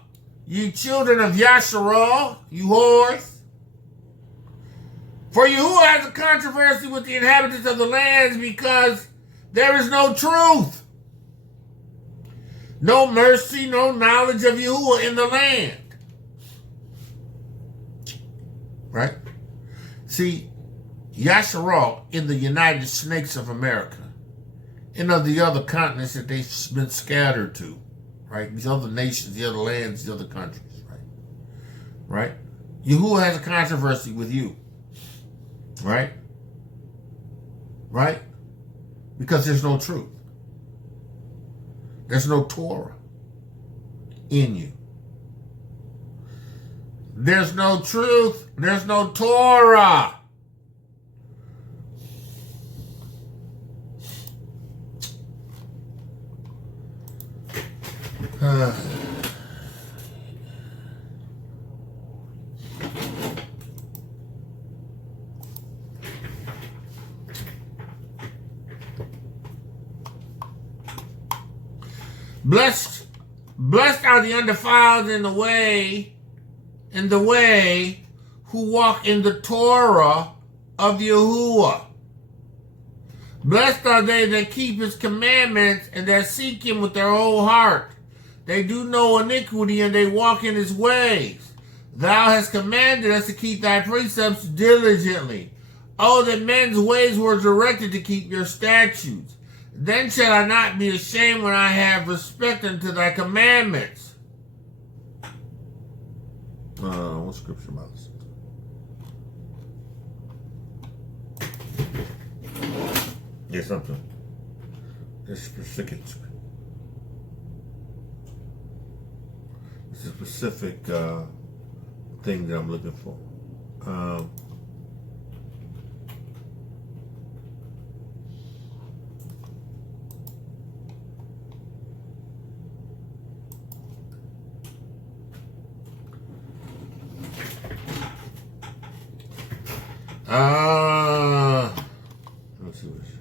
ye children of Yashar'Al, you whores. For Yahuah has a controversy with the inhabitants of the lands because there is no truth, no mercy, no knowledge of Yahuah in the land. Right? See, Yashar'Al in the United Snakes of America and of the other continents that they've been scattered to, right? These other nations, the other lands, the other countries, right? Right? Yahuah has a controversy with you. Right? Right? Because there's no truth. There's no Torah in you. There's no truth. There's no Torah. Blessed are the undefiled in the way who walk in the Torah of Yahuah. Blessed are they that keep his commandments and that seek him with their whole heart. They do no iniquity and they walk in his ways. Thou hast commanded us to keep thy precepts diligently. Oh, that men's ways were directed to keep your statutes. Then shall I not be ashamed when I have respect unto thy commandments. What scripture about this? There's something. There's specific. It's a specific thing that I'm looking for. Let's see what it is.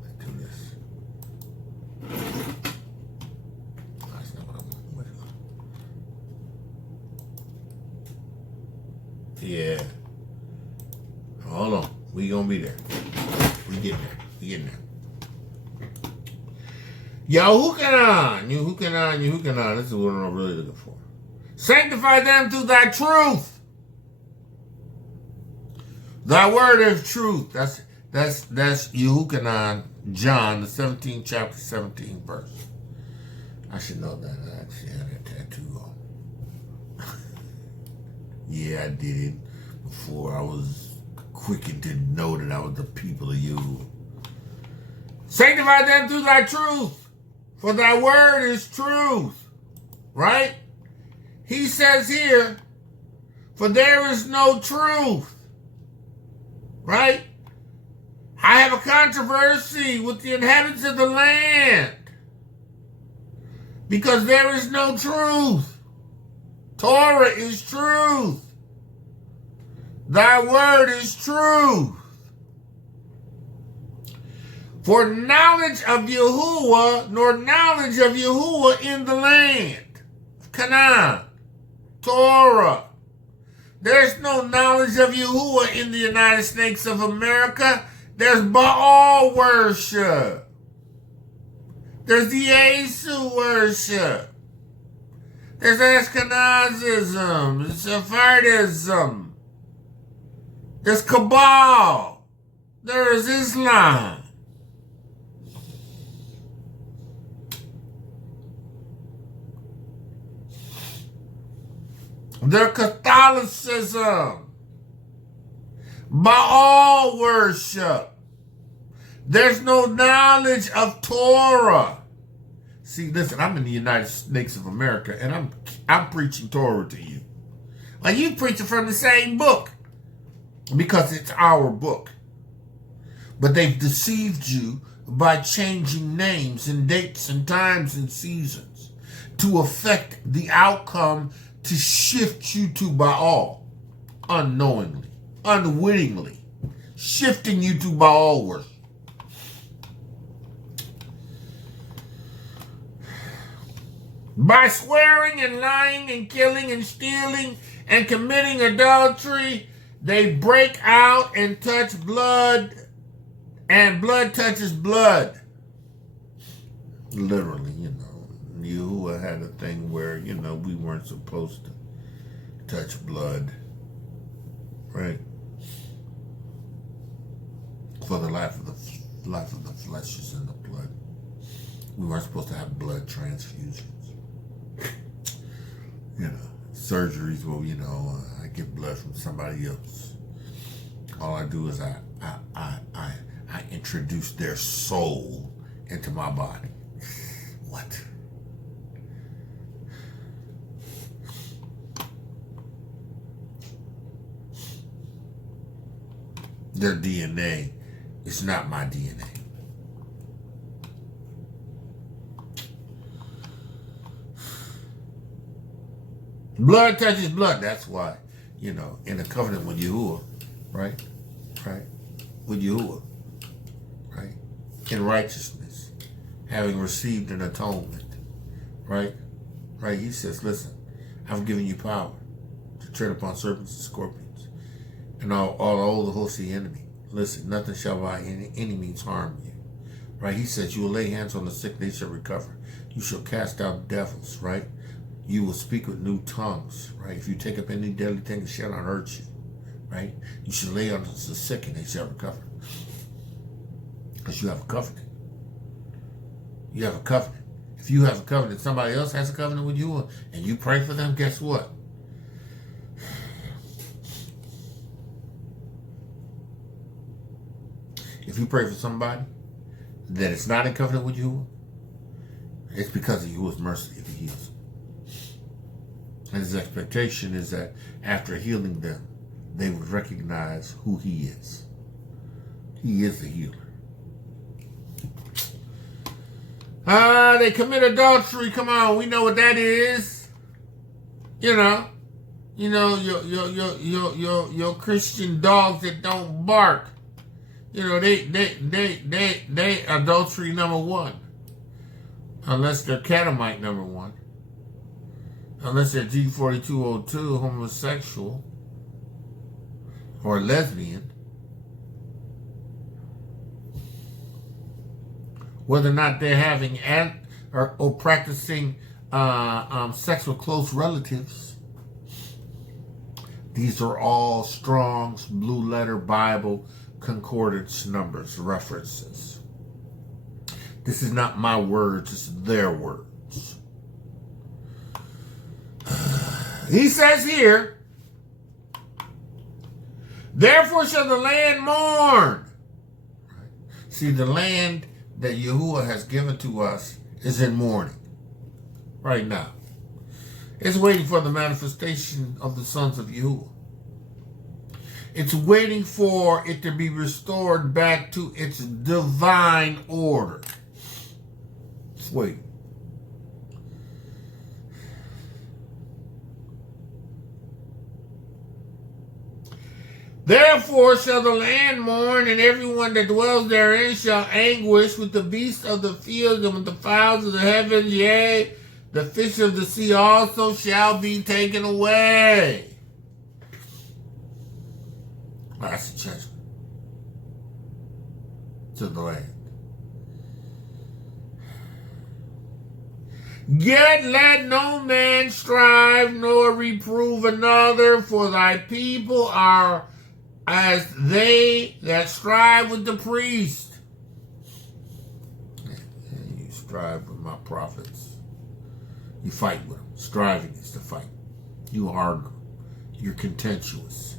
Let's do this. That's not what I want. Yeah. Hold on. We gonna be there. We getting there. We getting there. Yahudah. This is what I'm really looking for. Sanctify them through thy truth. Thy word is truth. That's Yahudah, John, the 17th chapter, 17th verse. I should know that. I actually had that tattoo on. Yeah, I did it before I was quickened to know that I was the people of Yahudah. Sanctify them through thy truth. For thy word is truth. Right? He says here, for there is no truth. Right? I have a controversy with the inhabitants of the land. Because there is no truth. Torah is truth. Thy word is truth. For knowledge of Yahuah, nor knowledge of Yahuah in the land. Canaan, Torah. There's no knowledge of Yahuah in the United States of America. There's Baal worship. There's the Yesu worship. There's Ashkenazism. There's Sephardism. There's Cabal. There is Islam. Their Catholicism, Baal worship. There's no knowledge of Torah. See, listen, I'm in the United States of America, and I'm preaching Torah to you. Like you preaching from the same book, because it's our book. But they've deceived you by changing names and dates and times and seasons to affect the outcome, to shift you to Baal, unknowingly, unwittingly, shifting you to Baal worship. By swearing and lying and killing and stealing and committing adultery, they break out and touch blood, and blood touches blood. Literally, Yahuah had a thing where, we weren't supposed to touch blood, right? For the life of the flesh is in the blood. We weren't supposed to have blood transfusions. Surgeries where, I get blood from somebody else. All I do is I introduce their soul into my body. What? Their DNA is not my DNA. Blood touches blood. That's why, in a covenant with Yahuah, right? With Yahuah, right? In righteousness, having received an atonement, right? He says, listen, I've given you power to tread upon serpents and scorpions and all the hosts of the enemy. Listen, nothing shall by any means harm you. Right? He says, you will lay hands on the sick, they shall recover. You shall cast out devils, right? You will speak with new tongues, right? If you take up any deadly thing, it shall not hurt you, right? You shall lay on the sick and they shall recover. Because you have a covenant. You have a covenant. If you have a covenant, somebody else has a covenant with you, and you pray for them, guess what? If you pray for somebody that is not in covenant with you, it's because of Yahuwah's mercy if he heals them. And his expectation is that after healing them, they would recognize who he is. He is the healer. They commit adultery. Come on, we know what that is. You know your Christian dogs that don't bark. You know, they adultery number one. Unless they're catamite number one. Unless they're G4202 homosexual or lesbian. Whether or not they're having or practicing sex with close relatives. These are all Strong's Blue Letter Bible concordance numbers, references. This is not my words, it's their words. He says here, therefore shall the land mourn. See, the land that Yahuwah has given to us is in mourning right now. It's waiting for the manifestation of the sons of Yahuwah. It's waiting for it to be restored back to its divine order. It's waiting. Therefore shall the land mourn, and everyone that dwells therein shall anguish with the beasts of the field and with the fowls of the heavens, yea, the fish of the sea also shall be taken away. That's the judgment to the land. Yet let no man strive nor reprove another, for thy people are as they that strive with the priest. You strive with my prophets. You fight with them. Striving is to fight. You argue. You're contentious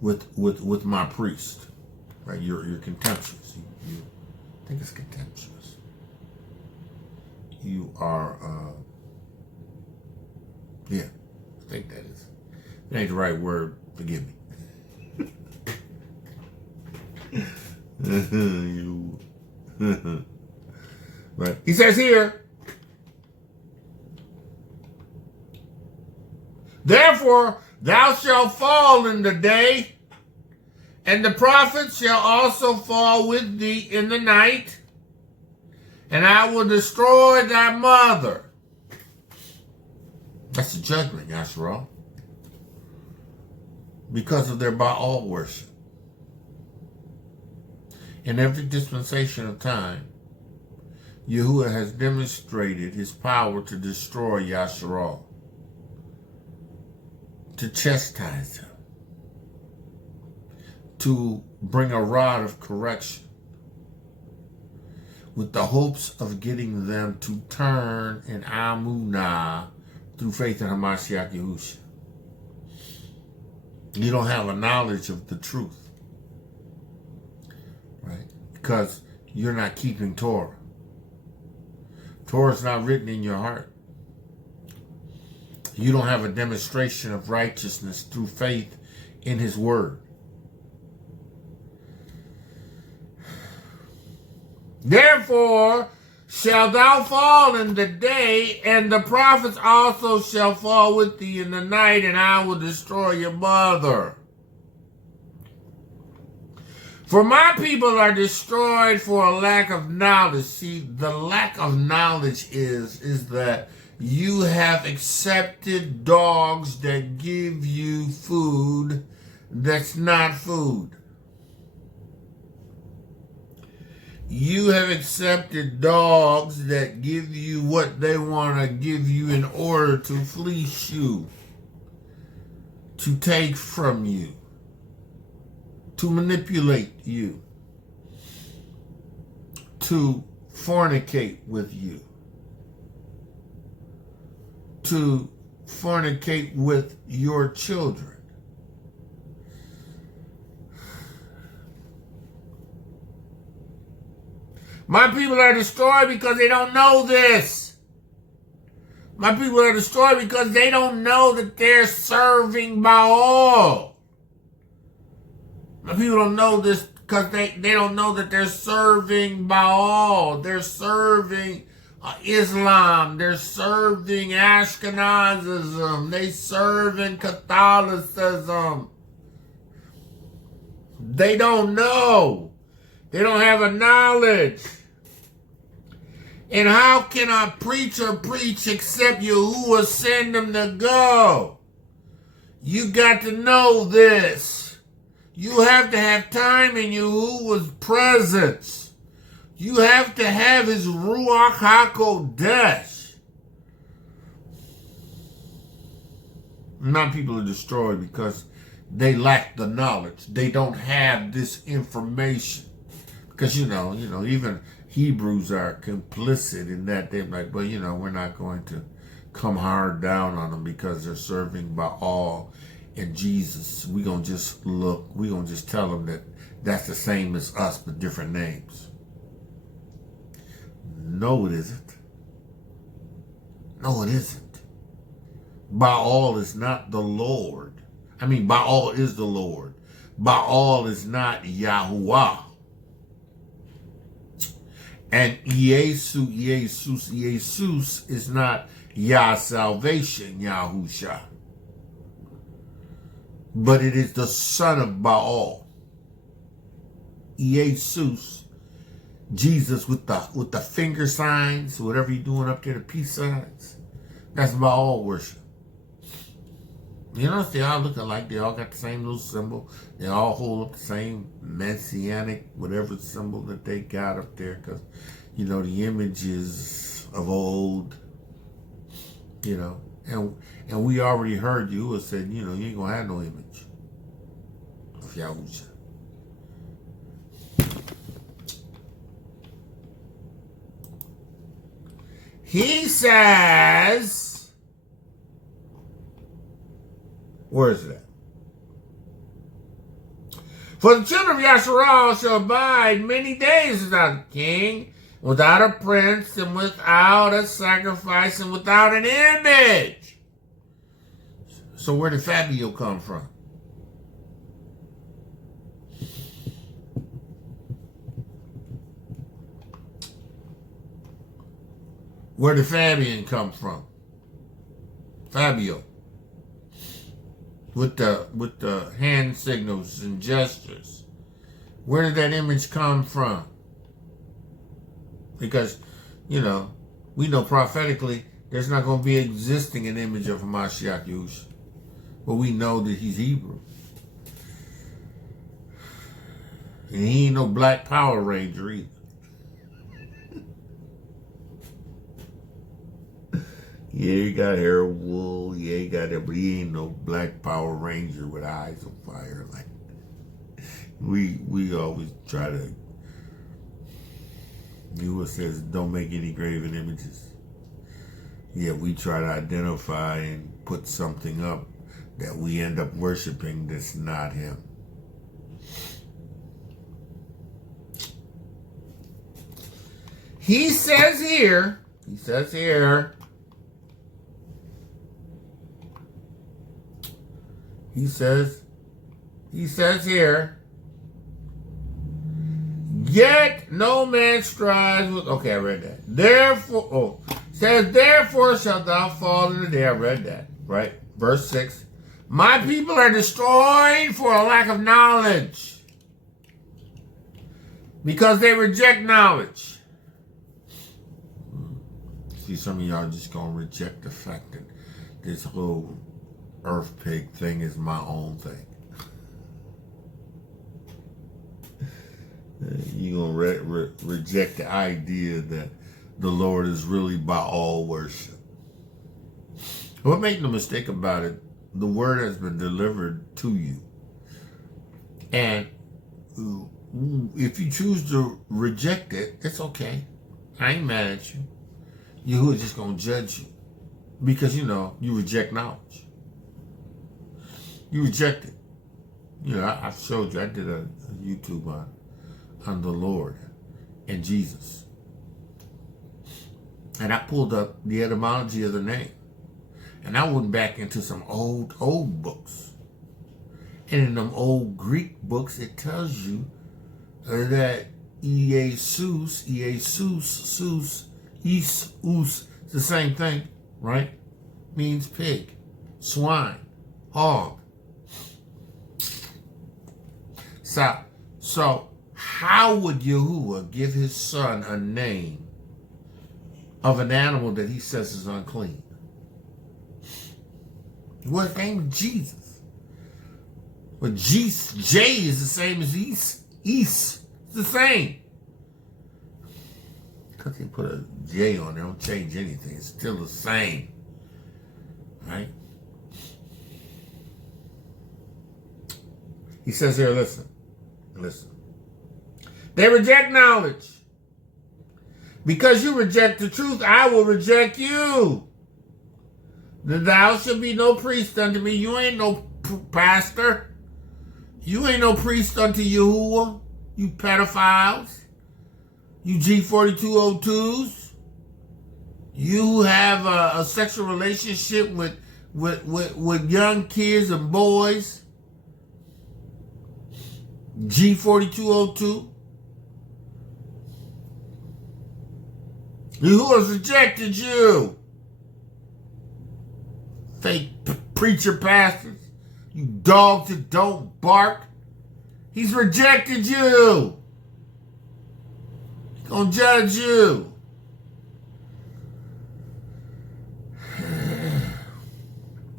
with my priest. Right? You're contemptuous. You think it's contemptuous. You are, yeah, I think that is. It ain't the right word. Forgive me. Right. He says here, therefore thou shalt fall in the day, and the prophets shall also fall with thee in the night, and I will destroy thy mother. That's the judgment, Yashar'Al. Because of their Baal worship. In every dispensation of time, Yahuwah has demonstrated his power to destroy Yashar'Al, to chastise him, to bring a rod of correction, with the hopes of getting them to turn in Amunah through faith in Hamashiach Husha. You don't have a knowledge of the truth, right? Because you're not keeping Torah. Torah is not written in your heart. You don't have a demonstration of righteousness through faith in his word. Therefore shalt thou fall in the day, and the prophets also shall fall with thee in the night, and I will destroy your mother. For my people are destroyed for a lack of knowledge. See, the lack of knowledge is that You have accepted dogs that give you food that's not food. You have accepted dogs that give you what they want to give you in order to fleece you, to take from you, to manipulate you, to fornicate with you, to fornicate with your children. My people are destroyed because they don't know this. My people are destroyed because they don't know that they're serving Baal. My people don't know this because they don't know that they're serving Baal. They're serving Islam. They're serving Ashkenazism. They serve in Catholicism. They don't know. They don't have a knowledge. And how can a preacher preach except Yahuah send them to go? You got to know this. You have to have time in Yahuah's presence. You have to have his Ruach HaKodesh. My people are destroyed because they lack the knowledge. They don't have this information. Because, you know, even Hebrews are complicit in that. They're like, well, we're not going to come hard down on them because they're serving Baal and Jesus. We're going to just we're going to just tell them that that's the same as us, but different names. No, it isn't. No, it isn't. Baal is not the Lord. I mean, Baal is the Lord. Baal is not Yahuah. And Jesus is not Yah salvation, Yahusha. But it is the son of Baal. Jesus, Jesus with the finger signs, whatever you're doing up there, the peace signs, that's Baal worship. You notice they all look alike. They all got the same little symbol. They all hold up the same messianic, whatever symbol that they got up there. Because, the images of old, And we already heard Yahuah said, you ain't going to have no image of Yahudah. He says, where is that? For the children of Yashar'Al shall abide many days without a king, without a prince, and without a sacrifice, and without an image. So where did Fabio come from? Where did Fabian come from? Fabio. With the hand signals and gestures. Where did that image come from? Because, we know prophetically there's not going to be existing an image of Mashiach Yahushua. But we know that he's Hebrew. And he ain't no Black Power Ranger either. Yeah, he got hair of wool. Yeah, he got that, but he ain't no Black Power Ranger with eyes on fire. Like we always try to. Yahuah says, "Don't make any graven images." Yeah, we try to identify and put something up that we end up worshiping that's not him. He says here. He says here, yet no man strives with, okay, I read that. Therefore shalt thou fall in the day. I read that, right? Verse 6. My people are destroyed for a lack of knowledge, because they reject knowledge. See, some of y'all just gonna reject the fact that this whole earth pig thing is my own thing. You're gonna reject the idea that the Lord is really by all worship. But make no mistake about it, the word has been delivered to you. And if you choose to reject it, it's okay. I ain't mad at you. Yahuah is just going to judge you. Because, you know, you reject knowledge. You reject it. You know, I showed you, I did a YouTube on the Lord and Jesus. And I pulled up the etymology of the name. And I went back into some old books. And in them old Greek books, it tells you that Iesus, it's the same thing, right? Means pig, swine, hog. So how would Yahuah give his son a name of an animal that he says is unclean? Well, his name is Jesus. But J is the same as East. It's the same. Because they put a J on there, don't change anything. It's still the same. Right? He says here, listen. They reject knowledge. Because you reject the truth, I will reject you. Thou shalt be no priest unto me. You ain't no pastor. You ain't no priest unto Yahuah. You pedophiles. You G4202s. You have a sexual relationship with young kids and boys. G4202. Yahuah has rejected you. Fake preacher pastors. You dogs that don't bark. He's rejected you. He's gonna judge you.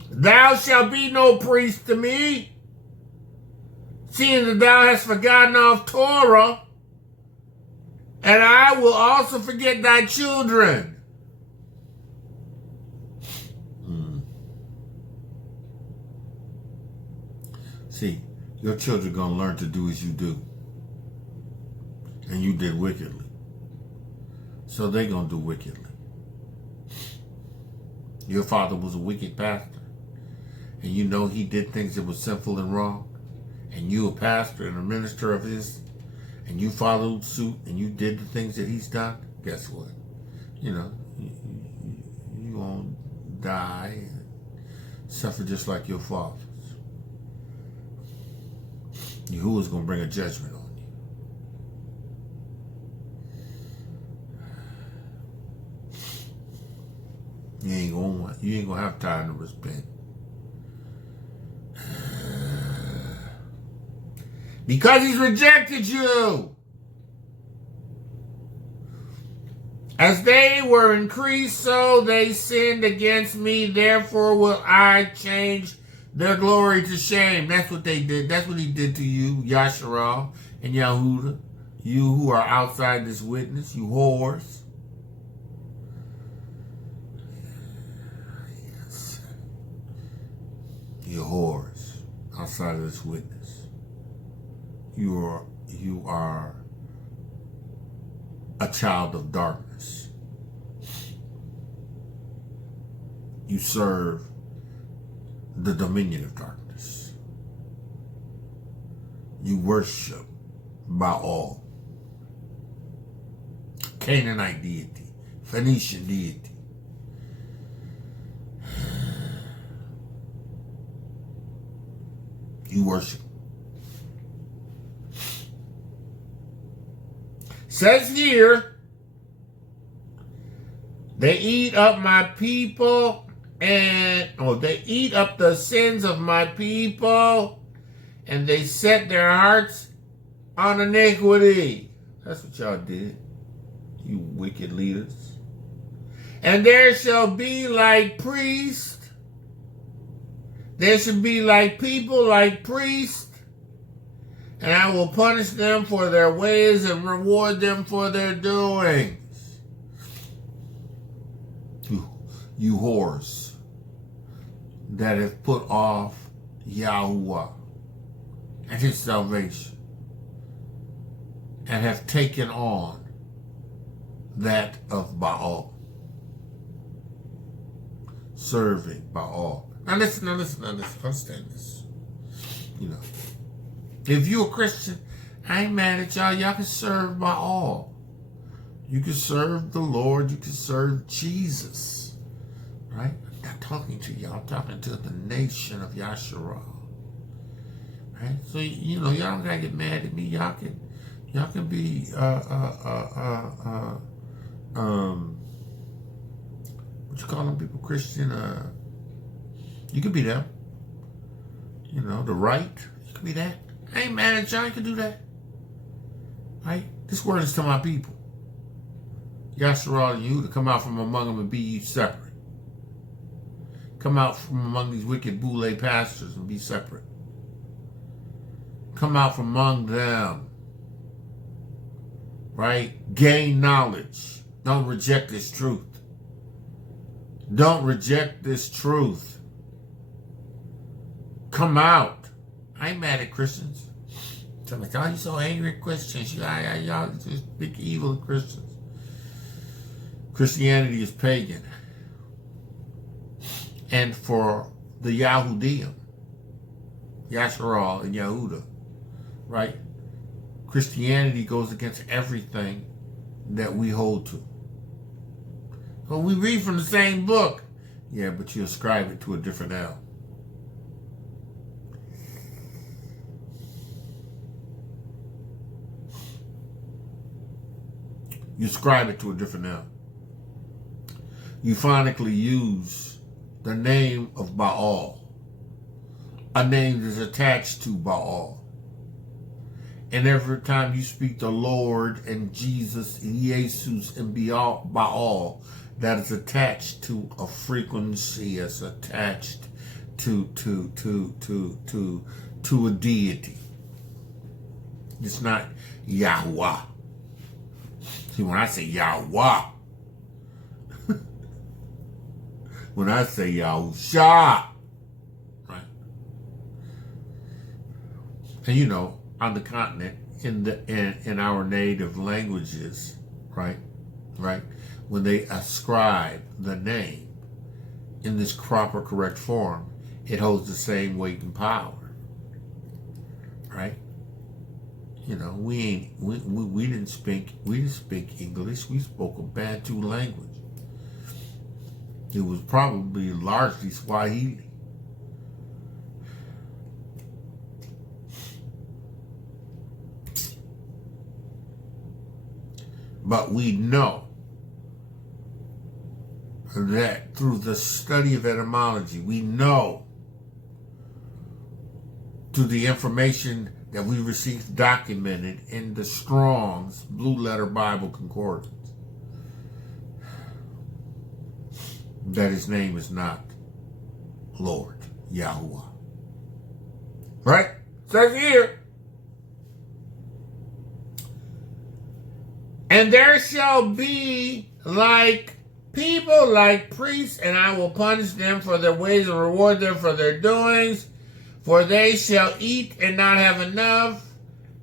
Thou shalt be no priest to me, seeing that thou hast forgotten of Torah, and I will also forget thy children. See, your children are going to learn to do as you do. And you did wickedly. So they're going to do wickedly. Your father was a wicked pastor. And you know he did things that were sinful and wrong. And you a pastor and a minister of his. And you followed suit and you did the things that he's done. Guess what? You know, you're going to die and suffer just like your father. Yahuah is going to bring a judgment on you. You ain't gonna have time to repent. Because he's rejected you. As they were increased, so they sinned against me. Therefore will I change their glory to shame. That's what they did. That's what he did to you, Yashar'Al and Yahudah. You who are outside this witness, you whores. Yes. You whores outside of this witness. You are a child of darkness. You serve the dominion of darkness. You worship Baal, Canaanite deity, Phoenician deity. You worship. Says here, they eat up my people they eat up the sins of my people, and they set their hearts on iniquity. That's what y'all did, you wicked leaders. And there shall be like priests. There shall be like people, like priests. And I will punish them for their ways and reward them for their doings. You whores that have put off Yahuah and his salvation and have taken on that of Baal. Serving Baal. Now listen, understand this. You know, if you're a Christian, I ain't mad at y'all. Y'all can serve Baal. You can serve the Lord. You can serve Jesus. Right? I'm not talking to y'all. I'm talking to the nation of Yashar'Al. Right? So, you know, y'all don't gotta get mad at me. Y'all can be, what you call them people, Christian, you can be them. You know, the right, you can be that. I ain't mad at y'all, you can do that. Right? This word is to my people. Yashar'Al and Yahudah, come out from among them and be ye separate. Come out from among these wicked boule pastors and be separate. Come out from among them. Right? Gain knowledge. Don't reject this truth. Don't reject this truth. Come out. I ain't mad at Christians. I'm like, oh, you so angry at Christians. Y'all just big evil Christians. Christianity is pagan. And for the Yahudim, Yashar'Al and Yahudah, right? Christianity goes against everything that we hold to. Well, we read from the same book. Yeah, but you ascribe it to a different L. You ascribe it to a different L. You phonetically use the name of Baal, a name that is attached to Baal. And every time you speak the Lord and Jesus and Jesus and Baal, that is attached to a frequency, it's attached to a deity. It's not Yahuah. See, when I say Yahuah, when I say Yahusha, right? And you know, on the continent, in our native languages, right? When they ascribe the name in this proper, correct form, it holds the same weight and power, right? You know, we didn't speak English. We spoke a Bantu language. It was probably largely Swahili. But we know that through the study of etymology, we know through the information that we received documented in the Strong's Blue Letter Bible Concordance, that his name is not Lord Yahuah. Right? It says here, and there shall be like people, like priests, and I will punish them for their ways and reward them for their doings, for they shall eat and not have enough,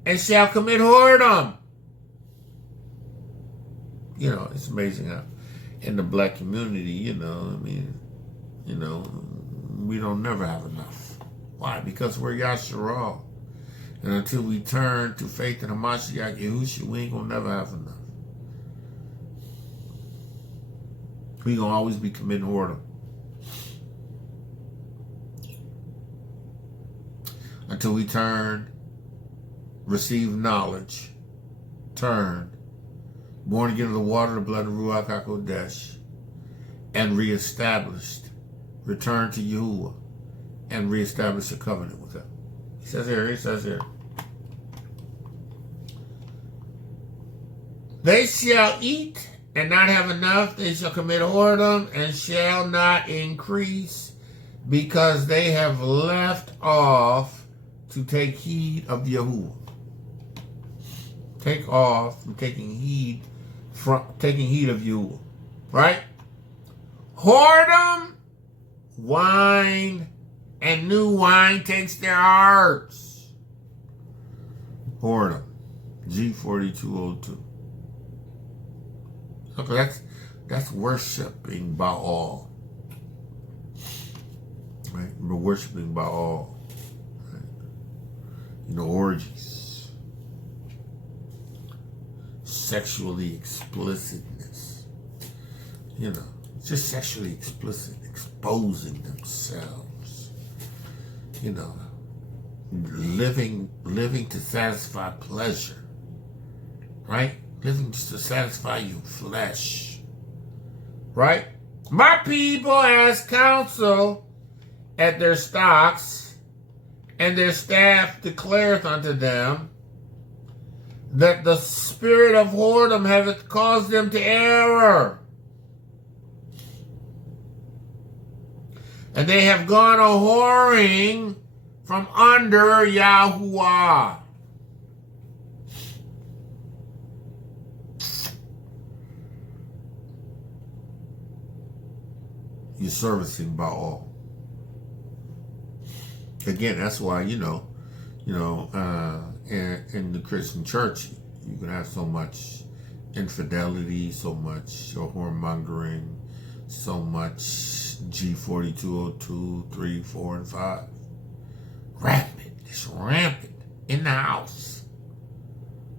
and shall commit whoredom. You know, it's amazing how in the black community, you know, I mean, you know, we don't never have enough. Why? Because we're Yashar'Al. And until we turn to faith in Hamashiach Yahusha, we ain't gonna never have enough. We gonna always be committing whoredom. Until we turn, receive knowledge, turn, born again of the water, the blood, and Ruach HaKodesh, and reestablished, return to Yahuah, and reestablish a covenant with him. He says here, they shall eat and not have enough, they shall commit whoredom and shall not increase, because they have left off to take heed of Yahuah. Take off from taking heed of Yahuah. Right? Whoredom, wine, and new wine takes their hearts. Whoredom. G4202. Okay, that's worshiping Baal. Right? We're worshiping Baal. Right? You know, orgies. Sexually explicitness. You know, just sexually explicit, exposing themselves. You know, living to satisfy pleasure. Right? Living just to satisfy your flesh. Right? My people ask counsel at their stocks, and their staff declareth unto them that the spirit of whoredom hath caused them to error. And they have gone a-whoring from under Yahuah. You're servicing Baal. Again, that's why, in the Christian church, you can have so much infidelity, so much whoremongering, so much G4202, 3, 4, and 5. Rampant. It's rampant in the house,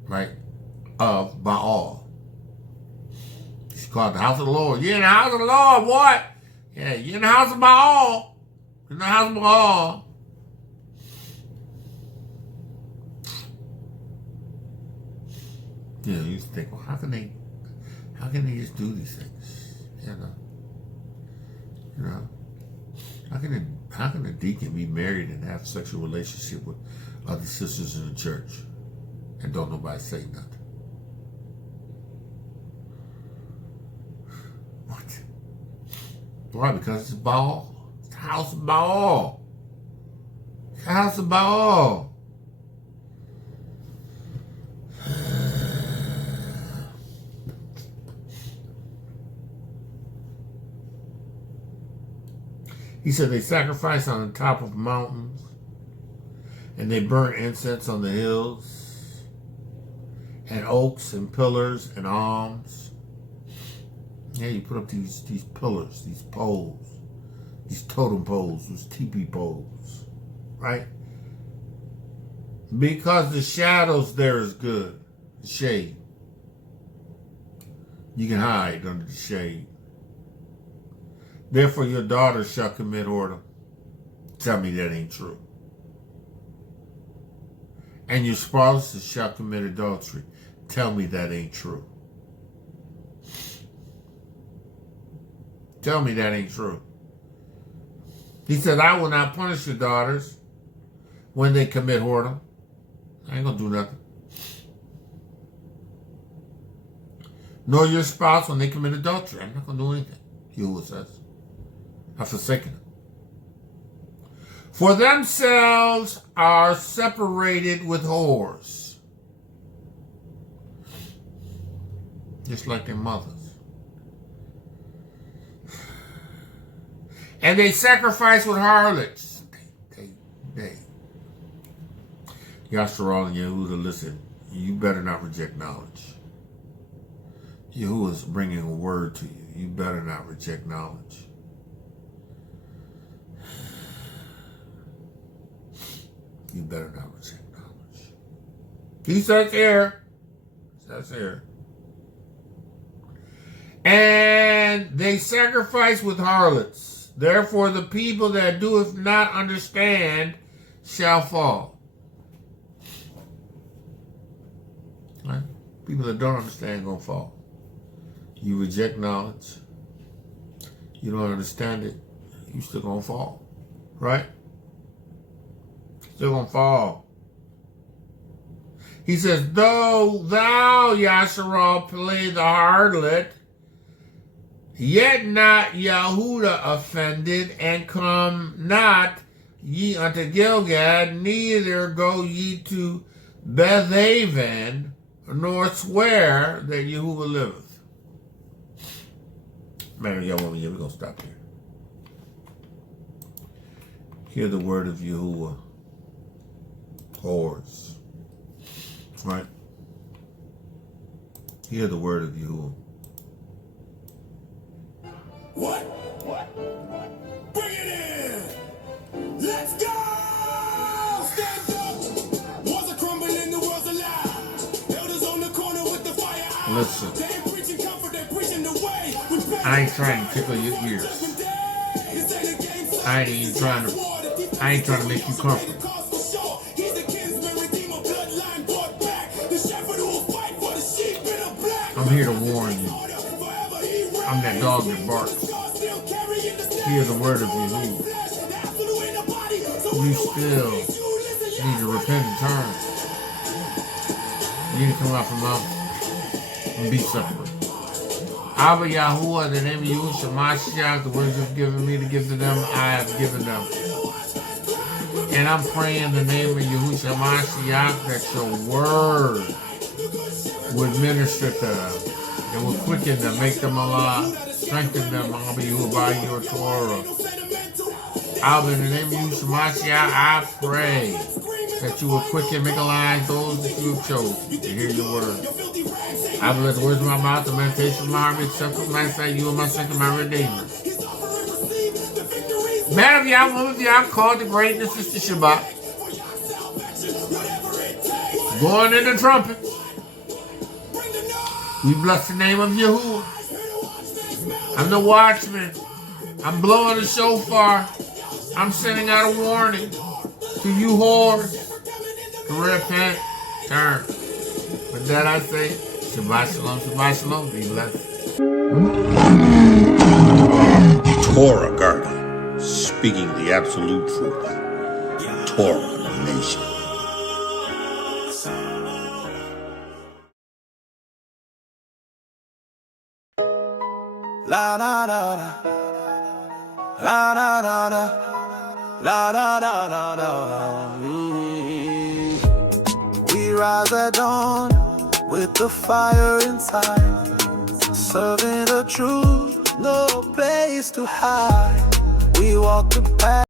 right, of Baal. It's called the house of the Lord. You're in the house of the Lord, what? Yeah, you're in the house of Baal. You're in the house of Baal. You know, you think, well, how can they just do these things? You know, how can a deacon be married and have sexual relationship with other sisters in the church and don't nobody say nothing? What? Why? Because it's Baal. It's the house of Baal. It's the house of Baal. He said they sacrifice on the top of mountains, and they burn incense on the hills, and oaks and pillars and alms. Yeah, you put up these pillars, these poles, these totem poles, these teepee poles, right? Because the shadows there is good, the shade. You can hide under the shade. Therefore your daughters shall commit whoredom. Tell me that ain't true. And your spouses shall commit adultery. Tell me that ain't true. Tell me that ain't true. He said, I will not punish your daughters when they commit whoredom. I ain't gonna do nothing. Nor your spouse when they commit adultery. I'm not gonna do anything. Yahuah says. I've forsaken them. For themselves are separated with whores, just like their mothers. And they sacrifice with harlots. They. Yashar'Al and Yahudah, listen, you better not reject knowledge. Yahuah is bringing a word to you. You better not reject knowledge. You better not reject knowledge. He says here. And they sacrifice with harlots. Therefore the people that doeth not understand shall fall. Right? People that don't understand gonna fall. You reject knowledge. You don't understand it. You still gonna fall. Right? Still gonna fall. He says, though thou, Yashar'Al, play the harlot Yet not Yahudah offended, and come not ye unto Gilgad, neither go ye to Bethaven, nor swear that Yahuah liveth. Man, y'all want me? We're going to stop here. Hear the word of Yahuah. Whores. Right? Hear the word of Yahuah. What? Bring it in! Let's go! Stand up! Walls are crumbling, the world's alive. Elders on the corner with the fire eyes. Listen. They ain't preaching comfort, they preaching the way. I ain't trying to tickle your ears. I ain't trying to make you comfortable. I'm here to warn you. I'm that dog that barks. Hear the word of Yahuah. You still need to repent and turn. You need to come out from out and be separate. Abba Yahuah, in the name of Yahushua Mashiach, the words you've given me to give to them, I have given them. And I'm praying in the name of Yahushua Mashiach that your word would minister to them. It will quicken them, make them alive, strengthen them, Abba Yahuah, by your Torah. Abba, in the name of Yahushua Mashiach, I pray that you will quicken, make alive those that you have chosen to hear your word. I will let the words of my mouth, the meditation of my heart be acceptable. My sight, you are my strength and my redeemer. Man of Yah, woman of Yah, called to greatness is the Shabbat. Going in the trumpets. We bless the name of Yahuah. I'm the watchman. I'm blowing the shofar. I'm sending out a warning to you whores to repent, turn. With that I say, Shabbat Shalom, Shabbat Shalom, be blessed. Torah Garden, speaking the absolute truth. Torah Nation. La da da da, la da da da, la da da da da. We rise at dawn with the fire inside, serving the truth, no place to hide. We walk the path.